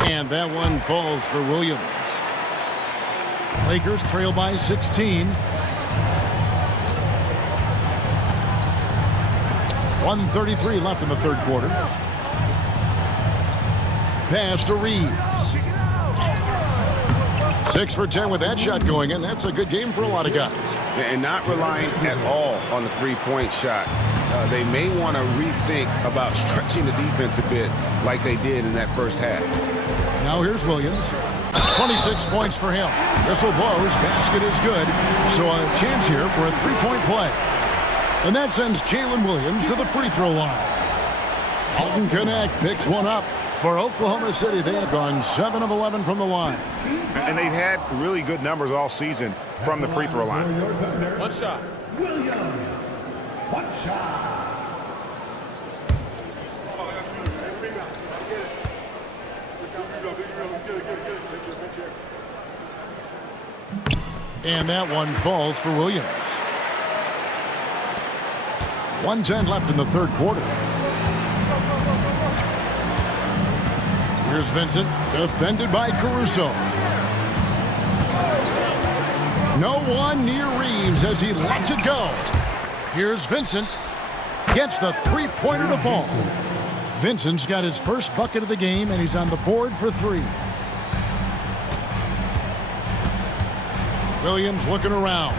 And that one falls for Williams. Lakers trail by 16. 1:33 left in the third quarter. Pass to Reeves. 6 for 10 with that shot going in. That's a good game for a lot of guys. And not relying at all on the three-point shot. They may want to rethink about stretching the defense a bit like they did in that first half. Now here's Williams. 26 points for him. Whistle blows. Basket is good. So a chance here for a 3-point play. And that sends Jalen Williams to the free throw line. Alton Connect picks one up. For Oklahoma City, they have gone 7 of 11 from the line. And they've had really good numbers all season from the free throw line. One shot. Williams. One shot. And that one falls for Williams. 1:10 left in the third quarter. Here's Vincent, defended by Caruso. No one near Reeves as he lets it go. Here's Vincent, gets the three-pointer to fall. Vincent's got his first bucket of the game, and he's on the board for 3. Williams looking around.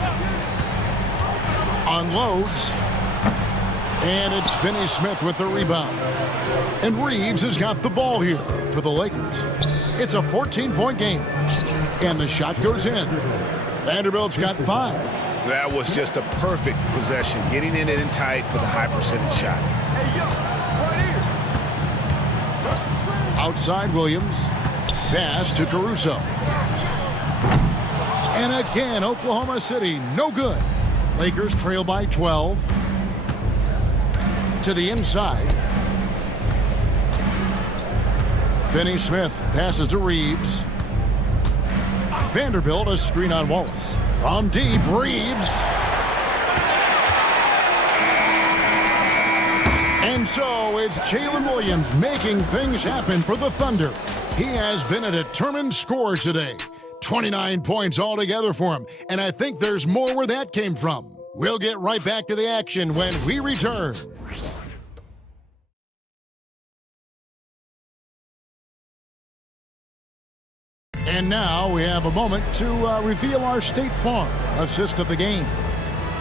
Unloads. And it's Finney-Smith with the rebound. And Reeves has got the ball here for the Lakers. It's a 14-point game. And the shot goes in. Vanderbilt's got 5. That was just a perfect possession, getting in it in tight for the high percentage shot. Outside Williams. Pass to Caruso. And again, Oklahoma City, no good. Lakers trail by 12. To the inside. Finney-Smith passes to Reeves. Vanderbilt, a screen on Wallace. From deep, Reeves. And so it's Jalen Williams making things happen for the Thunder. He has been a determined scorer today. 29 points altogether for him. And I think there's more where that came from. We'll get right back to the action when we return. And now we have a moment to reveal our State Farm assist of the game.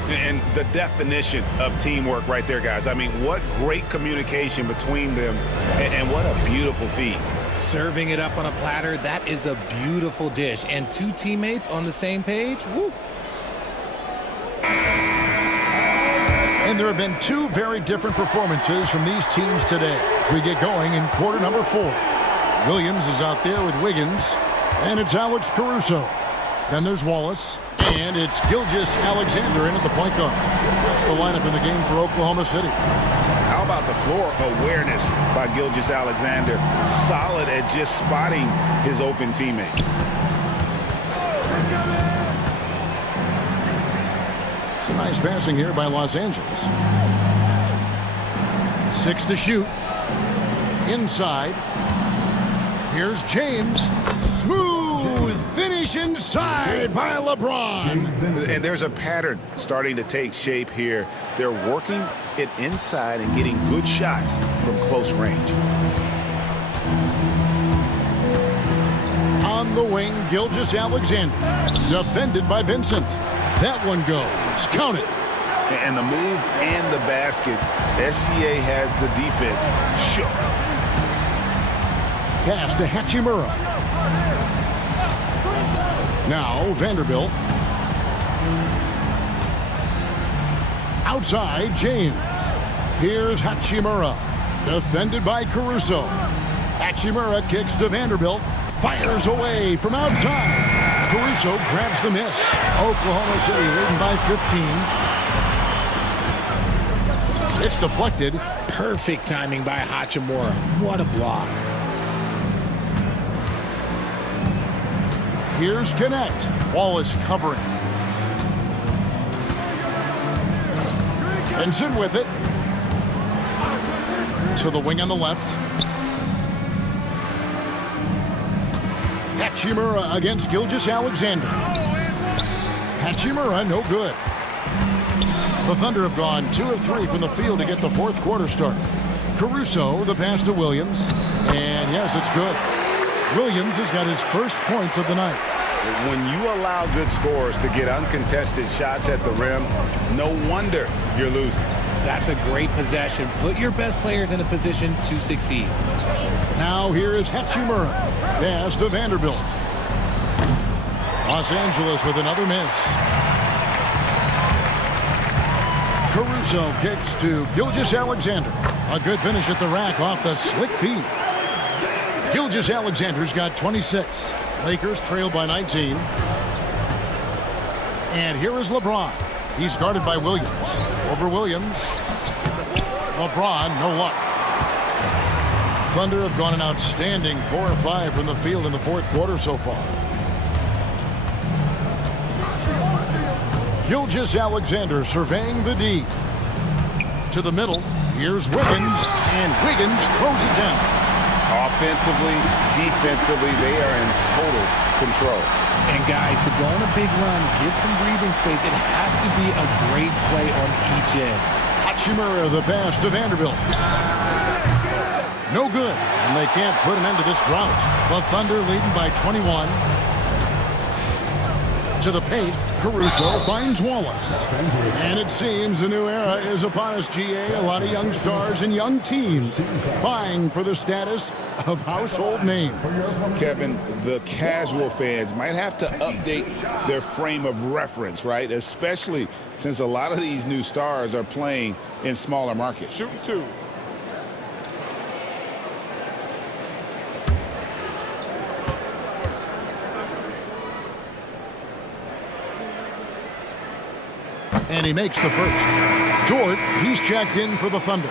And the definition of teamwork right there, guys. I mean, what great communication between them, and what a beautiful feed. Serving it up on a platter, that is a beautiful dish. And two teammates on the same page, woo. And there have been two very different performances from these teams today as we get going in quarter number 4. Williams is out there with Wiggins, and it's Alex Caruso. Then there's Wallace, and it's Gilgeous-Alexander in at the point guard. That's the lineup in the game for Oklahoma City. How about the floor awareness by Gilgeous-Alexander? Solid at just spotting his open teammate. It's a nice passing here by Los Angeles. 6 to shoot. Inside. Here's James. Smooth finish inside by LeBron. And there's a pattern starting to take shape here. They're working it inside and getting good shots from close range. On the wing, Gilgeous-Alexander. Defended by Vincent. That one goes. Count it. And the move and the basket, SGA has the defense shook. Pass to Hachimura. Now Vanderbilt. Outside, James. Here's Hachimura. Defended by Caruso. Hachimura kicks to Vanderbilt. Fires away from outside. Caruso grabs the miss. Oklahoma City leading by 15. It's deflected. Perfect timing by Hachimura. What a block. Here's Connect. Wallace covering. Benson with it. To the wing on the left. Hachimura against Gilgeous-Alexander. Hachimura, no good. The Thunder have gone 2 of 3 from the field to get the fourth quarter started. Caruso, the pass to Williams. And yes, it's good. Williams has got his first points of the night. When you allow good scorers to get uncontested shots at the rim, no wonder you're losing. That's a great possession. Put your best players in a position to succeed. Now here is Hachimura. Pass to Vanderbilt. Los Angeles with another miss. Caruso kicks to Gilgeous-Alexander. A good finish at the rack off the slick feed. Gilgeous-Alexander's got 26. Lakers trail by 19. And here is LeBron. He's guarded by Williams. Over Williams. LeBron, no luck. Thunder have gone an outstanding 4 of 5 from the field in the fourth quarter so far. Gilgeous-Alexander surveying the D. To the middle. Here's Wiggins. And Wiggins throws it down. Offensively, defensively, they are in total control. And guys, to go on a big run, get some breathing space, it has to be a great play on each end. Hachimura, the pass to Vanderbilt. No good, and they can't put an end to this drought. The Thunder leading by 21. To the paint, Caruso finds Wallace. And it seems a new era is upon us, GA. A lot of young stars and young teams vying for the status of household name. Kevin, the casual fans might have to update their frame of reference, right? Especially since a lot of these new stars are playing in smaller markets. Shooting 2. And he makes the first. Dort, he's checked in for the Thunder.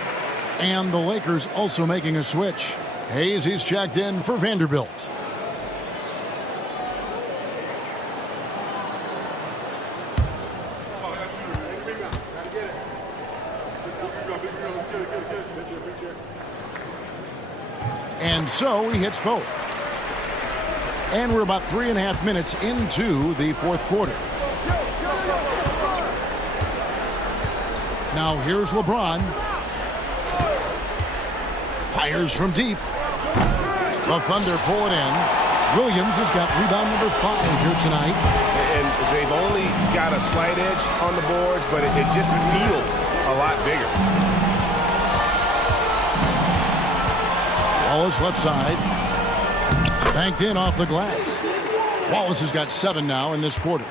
And the Lakers also making a switch. Hayes, he's checked in for Vanderbilt. And so he hits both. And we're about 3.5 minutes into the fourth quarter. Now here's LeBron. Fires from deep. The Thunder pull it in. Williams has got rebound number 5 here tonight. And They've only got a slight edge on the boards, but it just feels a lot bigger. Wallace left side. Banked in off the glass. Wallace has got 7 now in this quarter.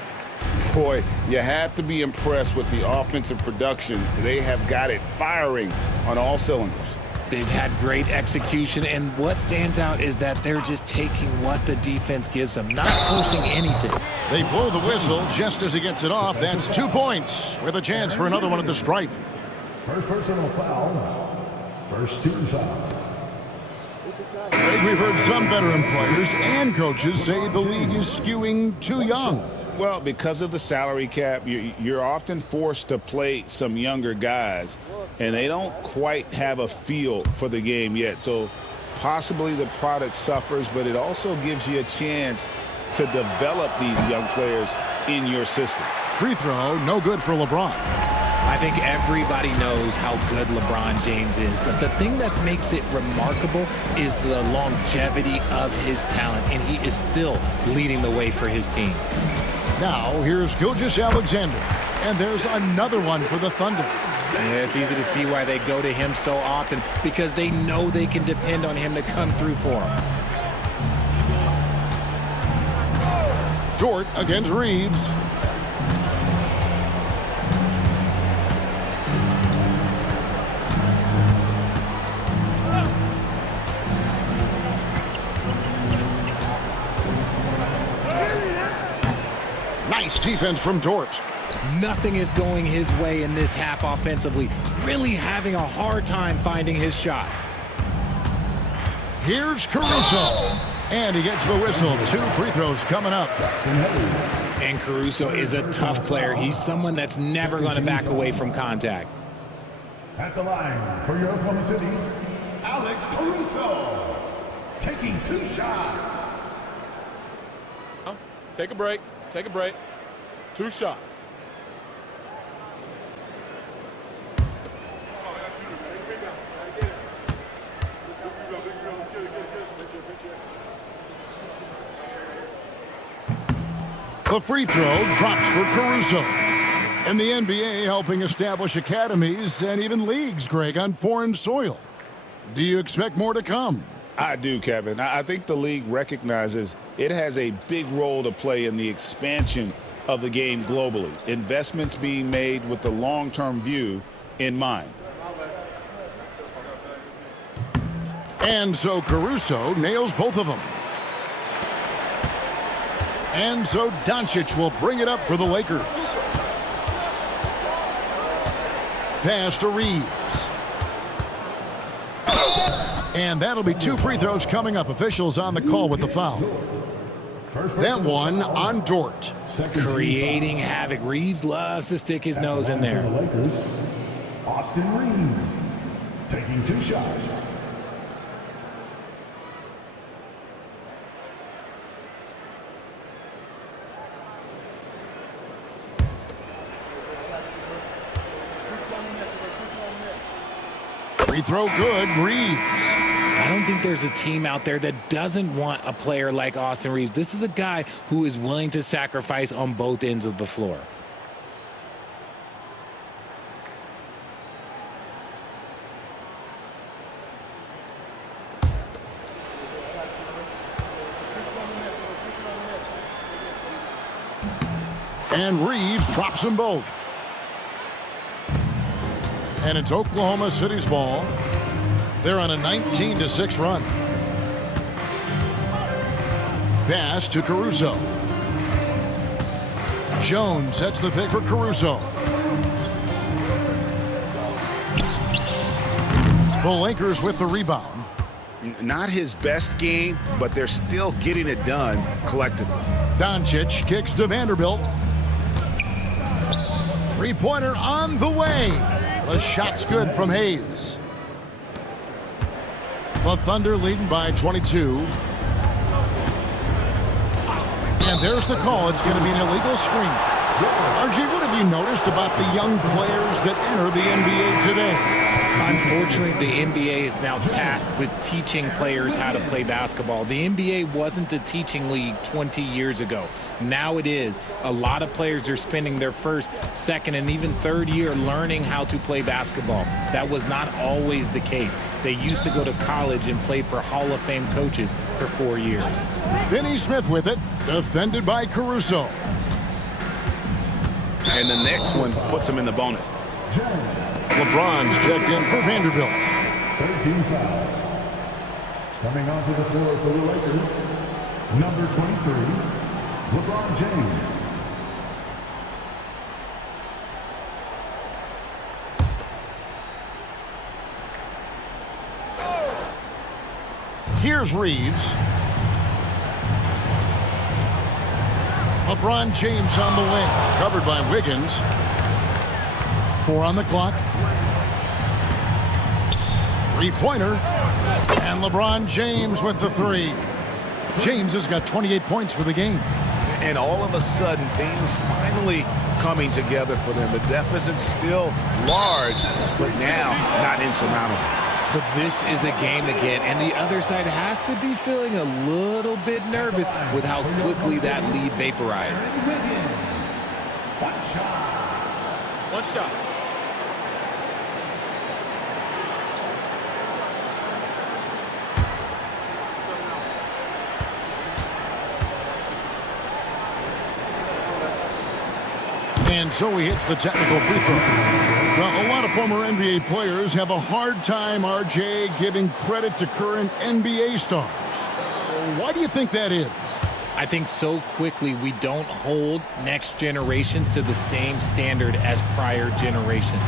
Boy, you have to be impressed with the offensive production. They have got it firing on all cylinders. They've had great execution, and what stands out is that they're just taking what the defense gives them, not forcing anything. They blow the whistle just as he gets it off. That's 2 points with a chance for another one at the stripe. First personal foul. First team foul. We've heard some veteran players and coaches say the league is skewing too young. Well, because of the salary cap, you're often forced to play some younger guys, and they don't quite have a feel for the game yet. So possibly the product suffers, but it also gives you a chance to develop these young players in your system. Free throw, no good for LeBron. I think everybody knows how good LeBron James is, but the thing that makes it remarkable is the longevity of his talent, and he is still leading the way for his team. Now, here's Gilgeous-Alexander, and there's another one for the Thunder. Yeah, it's easy to see why they go to him so often, because they know they can depend on him to come through for them. Dort against Reeves. Nice defense from Dort. Nothing is going his way in this half offensively. Really having a hard time finding his shot. Here's Caruso. And he gets the whistle. 2 free throws coming up. And Caruso is a tough player. He's someone that's never going to back away from contact. At the line for your Oklahoma City, Alex Caruso. Taking 2 shots. Take a break. Take a break. 2 shots. The free throw drops for Caruso. And the NBA helping establish academies and even leagues, Greg, on foreign soil. Do you expect more to come? I do, Kevin. I think the league recognizes it has a big role to play in the expansion of the game globally. Investments being made with the long-term view in mind. And so Caruso nails both of them. And so Doncic will bring it up for the Lakers. Pass to Reeves. And that'll be 2 free throws coming up. Officials on the call with the foul. That one on Dort. Creating havoc. Reeves loves to stick his nose in there. Austin Reeves taking 2 shots. Free throw good, Reeves. I don't think there's a team out there that doesn't want a player like Austin Reeves. This is a guy who is willing to sacrifice on both ends of the floor. And Reeves drops them both. And it's Oklahoma City's ball. They're on a 19-6 run. Pass to Caruso. Jones sets the pick for Caruso. The Lakers with the rebound. Not his best game, but they're still getting it done collectively. Doncic kicks to Vanderbilt. Three-pointer on the way. The shot's good from Hayes. The Thunder leading by 22. And there's the call. It's going to be an illegal screen. RG, what have you noticed about the young players that enter the NBA today? Unfortunately, the NBA is now tasked with teaching players how to play basketball. The NBA wasn't a teaching league 20 years ago. Now it is. A lot of players are spending their first, second, and even third year learning how to play basketball. That was not always the case. They used to go to college and play for Hall of Fame coaches for 4 years. Finney Smith with it, defended by Caruso. And the next one puts him in the bonus. LeBron's checked in for Vanderbilt. 13 foul. Coming onto the floor for the Lakers, number 23, LeBron James. Here's Reeves. LeBron James on the wing, covered by Wiggins. 4 on the clock. Three-pointer. And LeBron James with the 3. James has got 28 points for the game. And all of a sudden, things finally coming together for them. The deficit's still large, but now not insurmountable. But this is a game again, and the other side has to be feeling a little bit nervous with how quickly that lead vaporized. One shot. And so he hits the technical free throw. Well, a lot of former NBA players have a hard time, RJ, giving credit to current NBA stars. Why do you think that is? I think so quickly we don't hold next generations to the same standard as prior generations.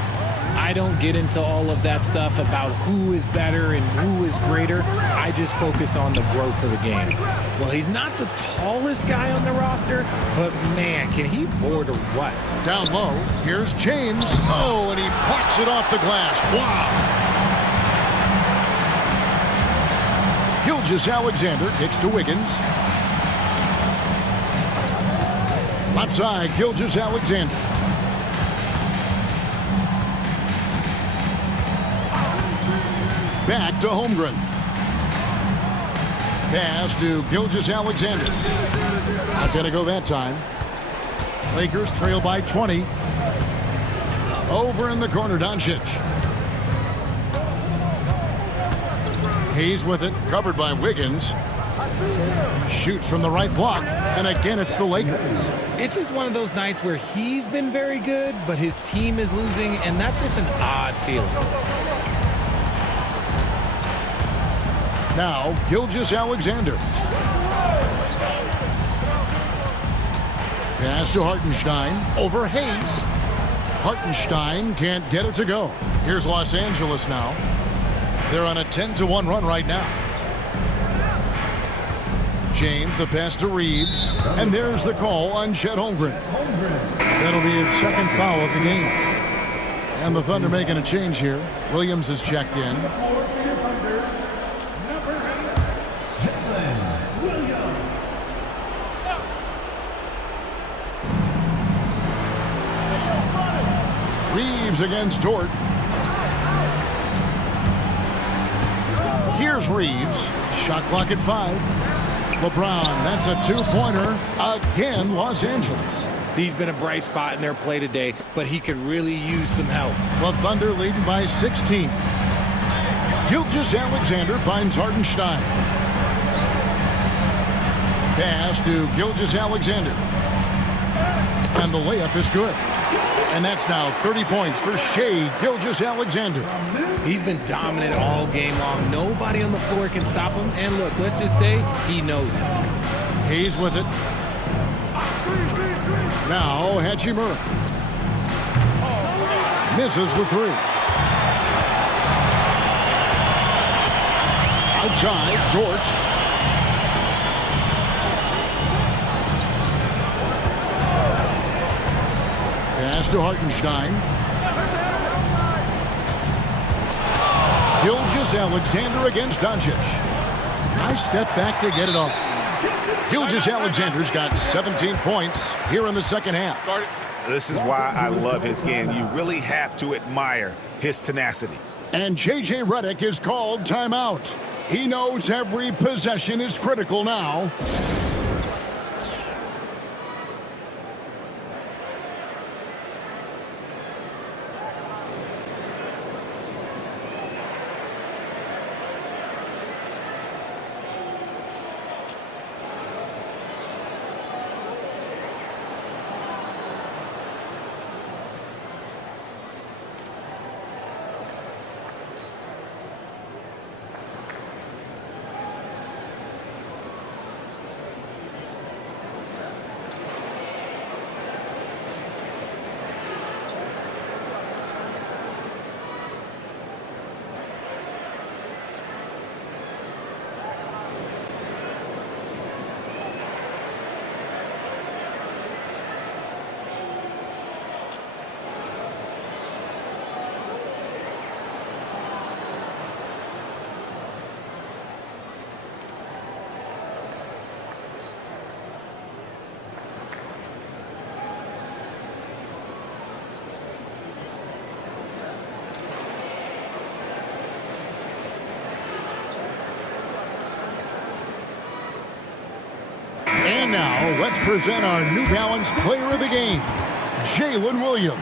I don't get into all of that stuff about who is better and who is greater. I just focus on the growth of the game. Well, he's not the tallest guy on the roster, but man, can he board or what? Down low, here's James. Oh, and he pucks it off the glass. Wow. Gilgeous-Alexander kicks to Wiggins. Left side, Gilgeous-Alexander. Back to Holmgren. Pass to Gilgeous-Alexander. Not going to go that time. Lakers trail by 20. Over in the corner, Doncic. Hayes with it, covered by Wiggins. Shoots from the right block, and again it's the Lakers. It's just one of those nights where he's been very good, but his team is losing, and that's just an odd feeling. Now, Gilgeous-Alexander. Pass to Hartenstein. Over Hayes. Hartenstein can't get it to go. Here's Los Angeles now. They're on a 10-1 run right now. James, the pass to Reeves. And there's the call on Chet Holmgren. That'll be his second foul of the game. And the Thunder making a change here. Williams is checked in. Reeves against Dort. Here's Reeves. Shot clock at 5. LeBron, that's a 2-pointer. Again, Los Angeles. He's been a bright spot in their play today, but he could really use some help. The Thunder leading by 16. Gilgeous-Alexander finds Hartenstein. Pass to Gilgeous-Alexander. And the layup is good. And that's now 30 points for Shai Gilgeous-Alexander. He's been dominant all game long. Nobody on the floor can stop him. And look, let's just say he knows it. Hayes with it. Now Hachimura. Misses the 3. Outside, Dort. Pass to Hartenstein. Gilgeous-Alexander against Doncic. Nice step back to get it off. Gilgeous-Alexander's got 17 points here in the second half. This is why I love his game. You really have to admire his tenacity. And J.J. Redick is called timeout. He knows every possession is critical now. And now, let's present our New Balance Player of the Game, Jalen Williams.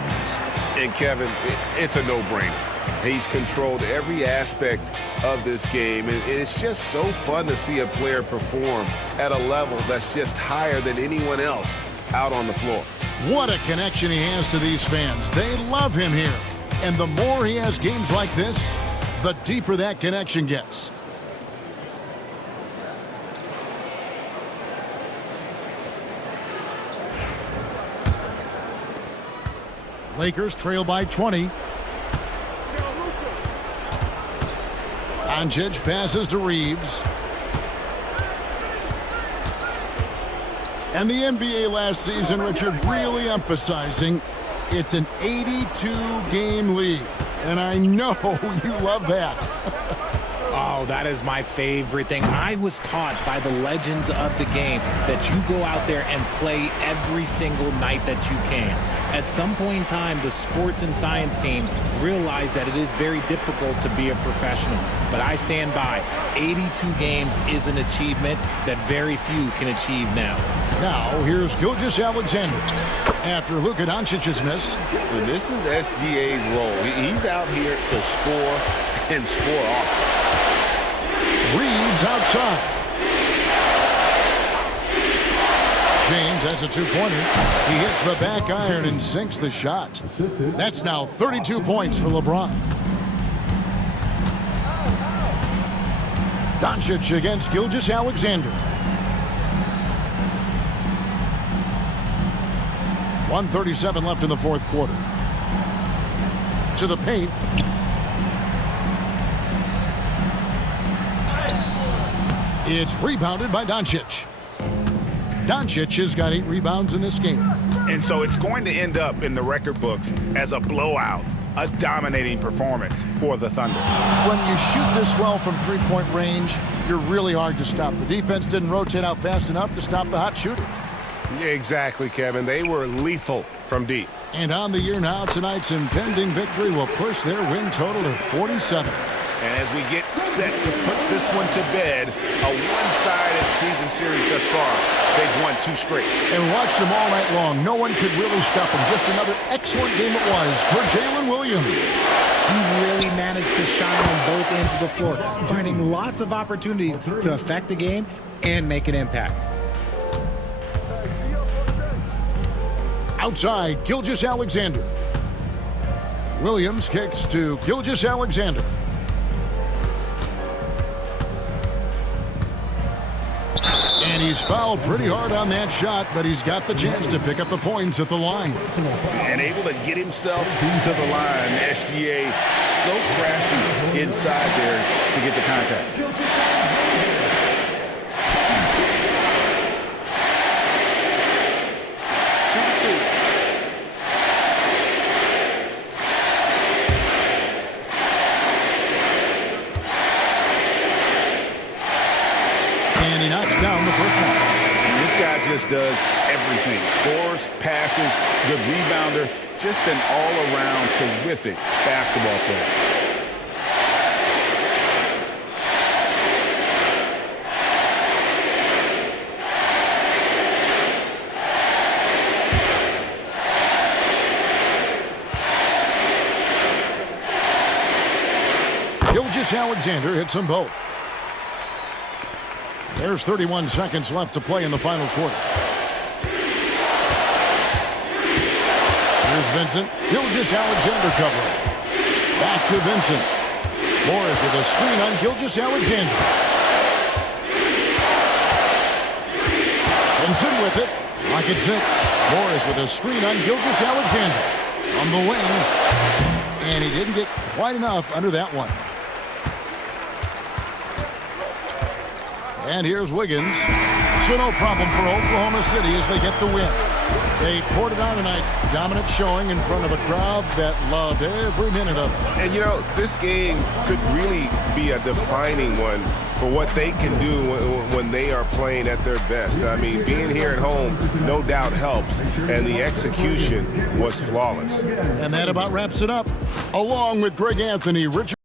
And Kevin, it's a no-brainer. He's controlled every aspect of this game, and it's just so fun to see a player perform at a level that's just higher than anyone else out on the floor. What a connection he has to these fans. They love him here. And the more he has games like this, the deeper that connection gets. Lakers trail by 20. Doncic passes to Reeves. And the NBA last season, Richard, really emphasizing it's an 82-game league. And I know you love that. Oh, that is my favorite thing. I was taught by the legends of the game that you go out there and play every single night that you can. At some point in time, the sports and science team realized that it is very difficult to be a professional. But I stand by. 82 games is an achievement that very few can achieve now. Now, here's Gilgeous-Alexander. After Luka Doncic's miss. And this is SGA's role. He's out here to score and score often. Reeves outside. James has a two-pointer. He hits the back iron and sinks the shot. That's now 32 points for LeBron. Doncic against Gilgeous-Alexander. 1:37 left in the fourth quarter. To the paint. It's rebounded by Doncic. Doncic has got 8 rebounds in this game. And so it's going to end up in the record books as a blowout, a dominating performance for the Thunder. When you shoot this well from three-point range, you're really hard to stop. The defense didn't rotate out fast enough to stop the hot shooters. Yeah, exactly, Kevin. They were lethal from deep. And on the year now, tonight's impending victory will push their win total to 47. And as we get set to put this one to bed, a one-sided season series thus far. They've won 2 straight. And watched them all night long. No one could really stop them. Just another excellent game it was for Jalen Williams. He really managed to shine on both ends of the floor, finding lots of opportunities to affect the game and make an impact. Outside, Gilgeous-Alexander. Williams kicks to Gilgeous-Alexander. And he's fouled pretty hard on that shot, but he's got the chance to pick up the points at the line. And able to get himself to the line. SGA so crafty inside there to get the contact. And he knocks down the first one. And this guy just does everything. Scores, passes, good rebounder. Just an all-around terrific basketball player. Gilgeous-Alexander hits them both. There's 31 seconds left to play in the final quarter. Here's Vincent. Gilgeous-Alexander covering. Back to Vincent. Morris with a screen on Gilgeous-Alexander. Vincent with it. Lock at 6. Morris with a screen on Gilgeous-Alexander. On the wing. And he didn't get quite enough under that one. And here's Wiggins. So no problem for Oklahoma City as they get the win. They poured it on tonight. Dominant showing in front of a crowd that loved every minute of it. And, you know, this game could really be a defining one for what they can do when they are playing at their best. I mean, being here at home no doubt helps, and the execution was flawless. And that about wraps it up. Along with Greg Anthony, Richard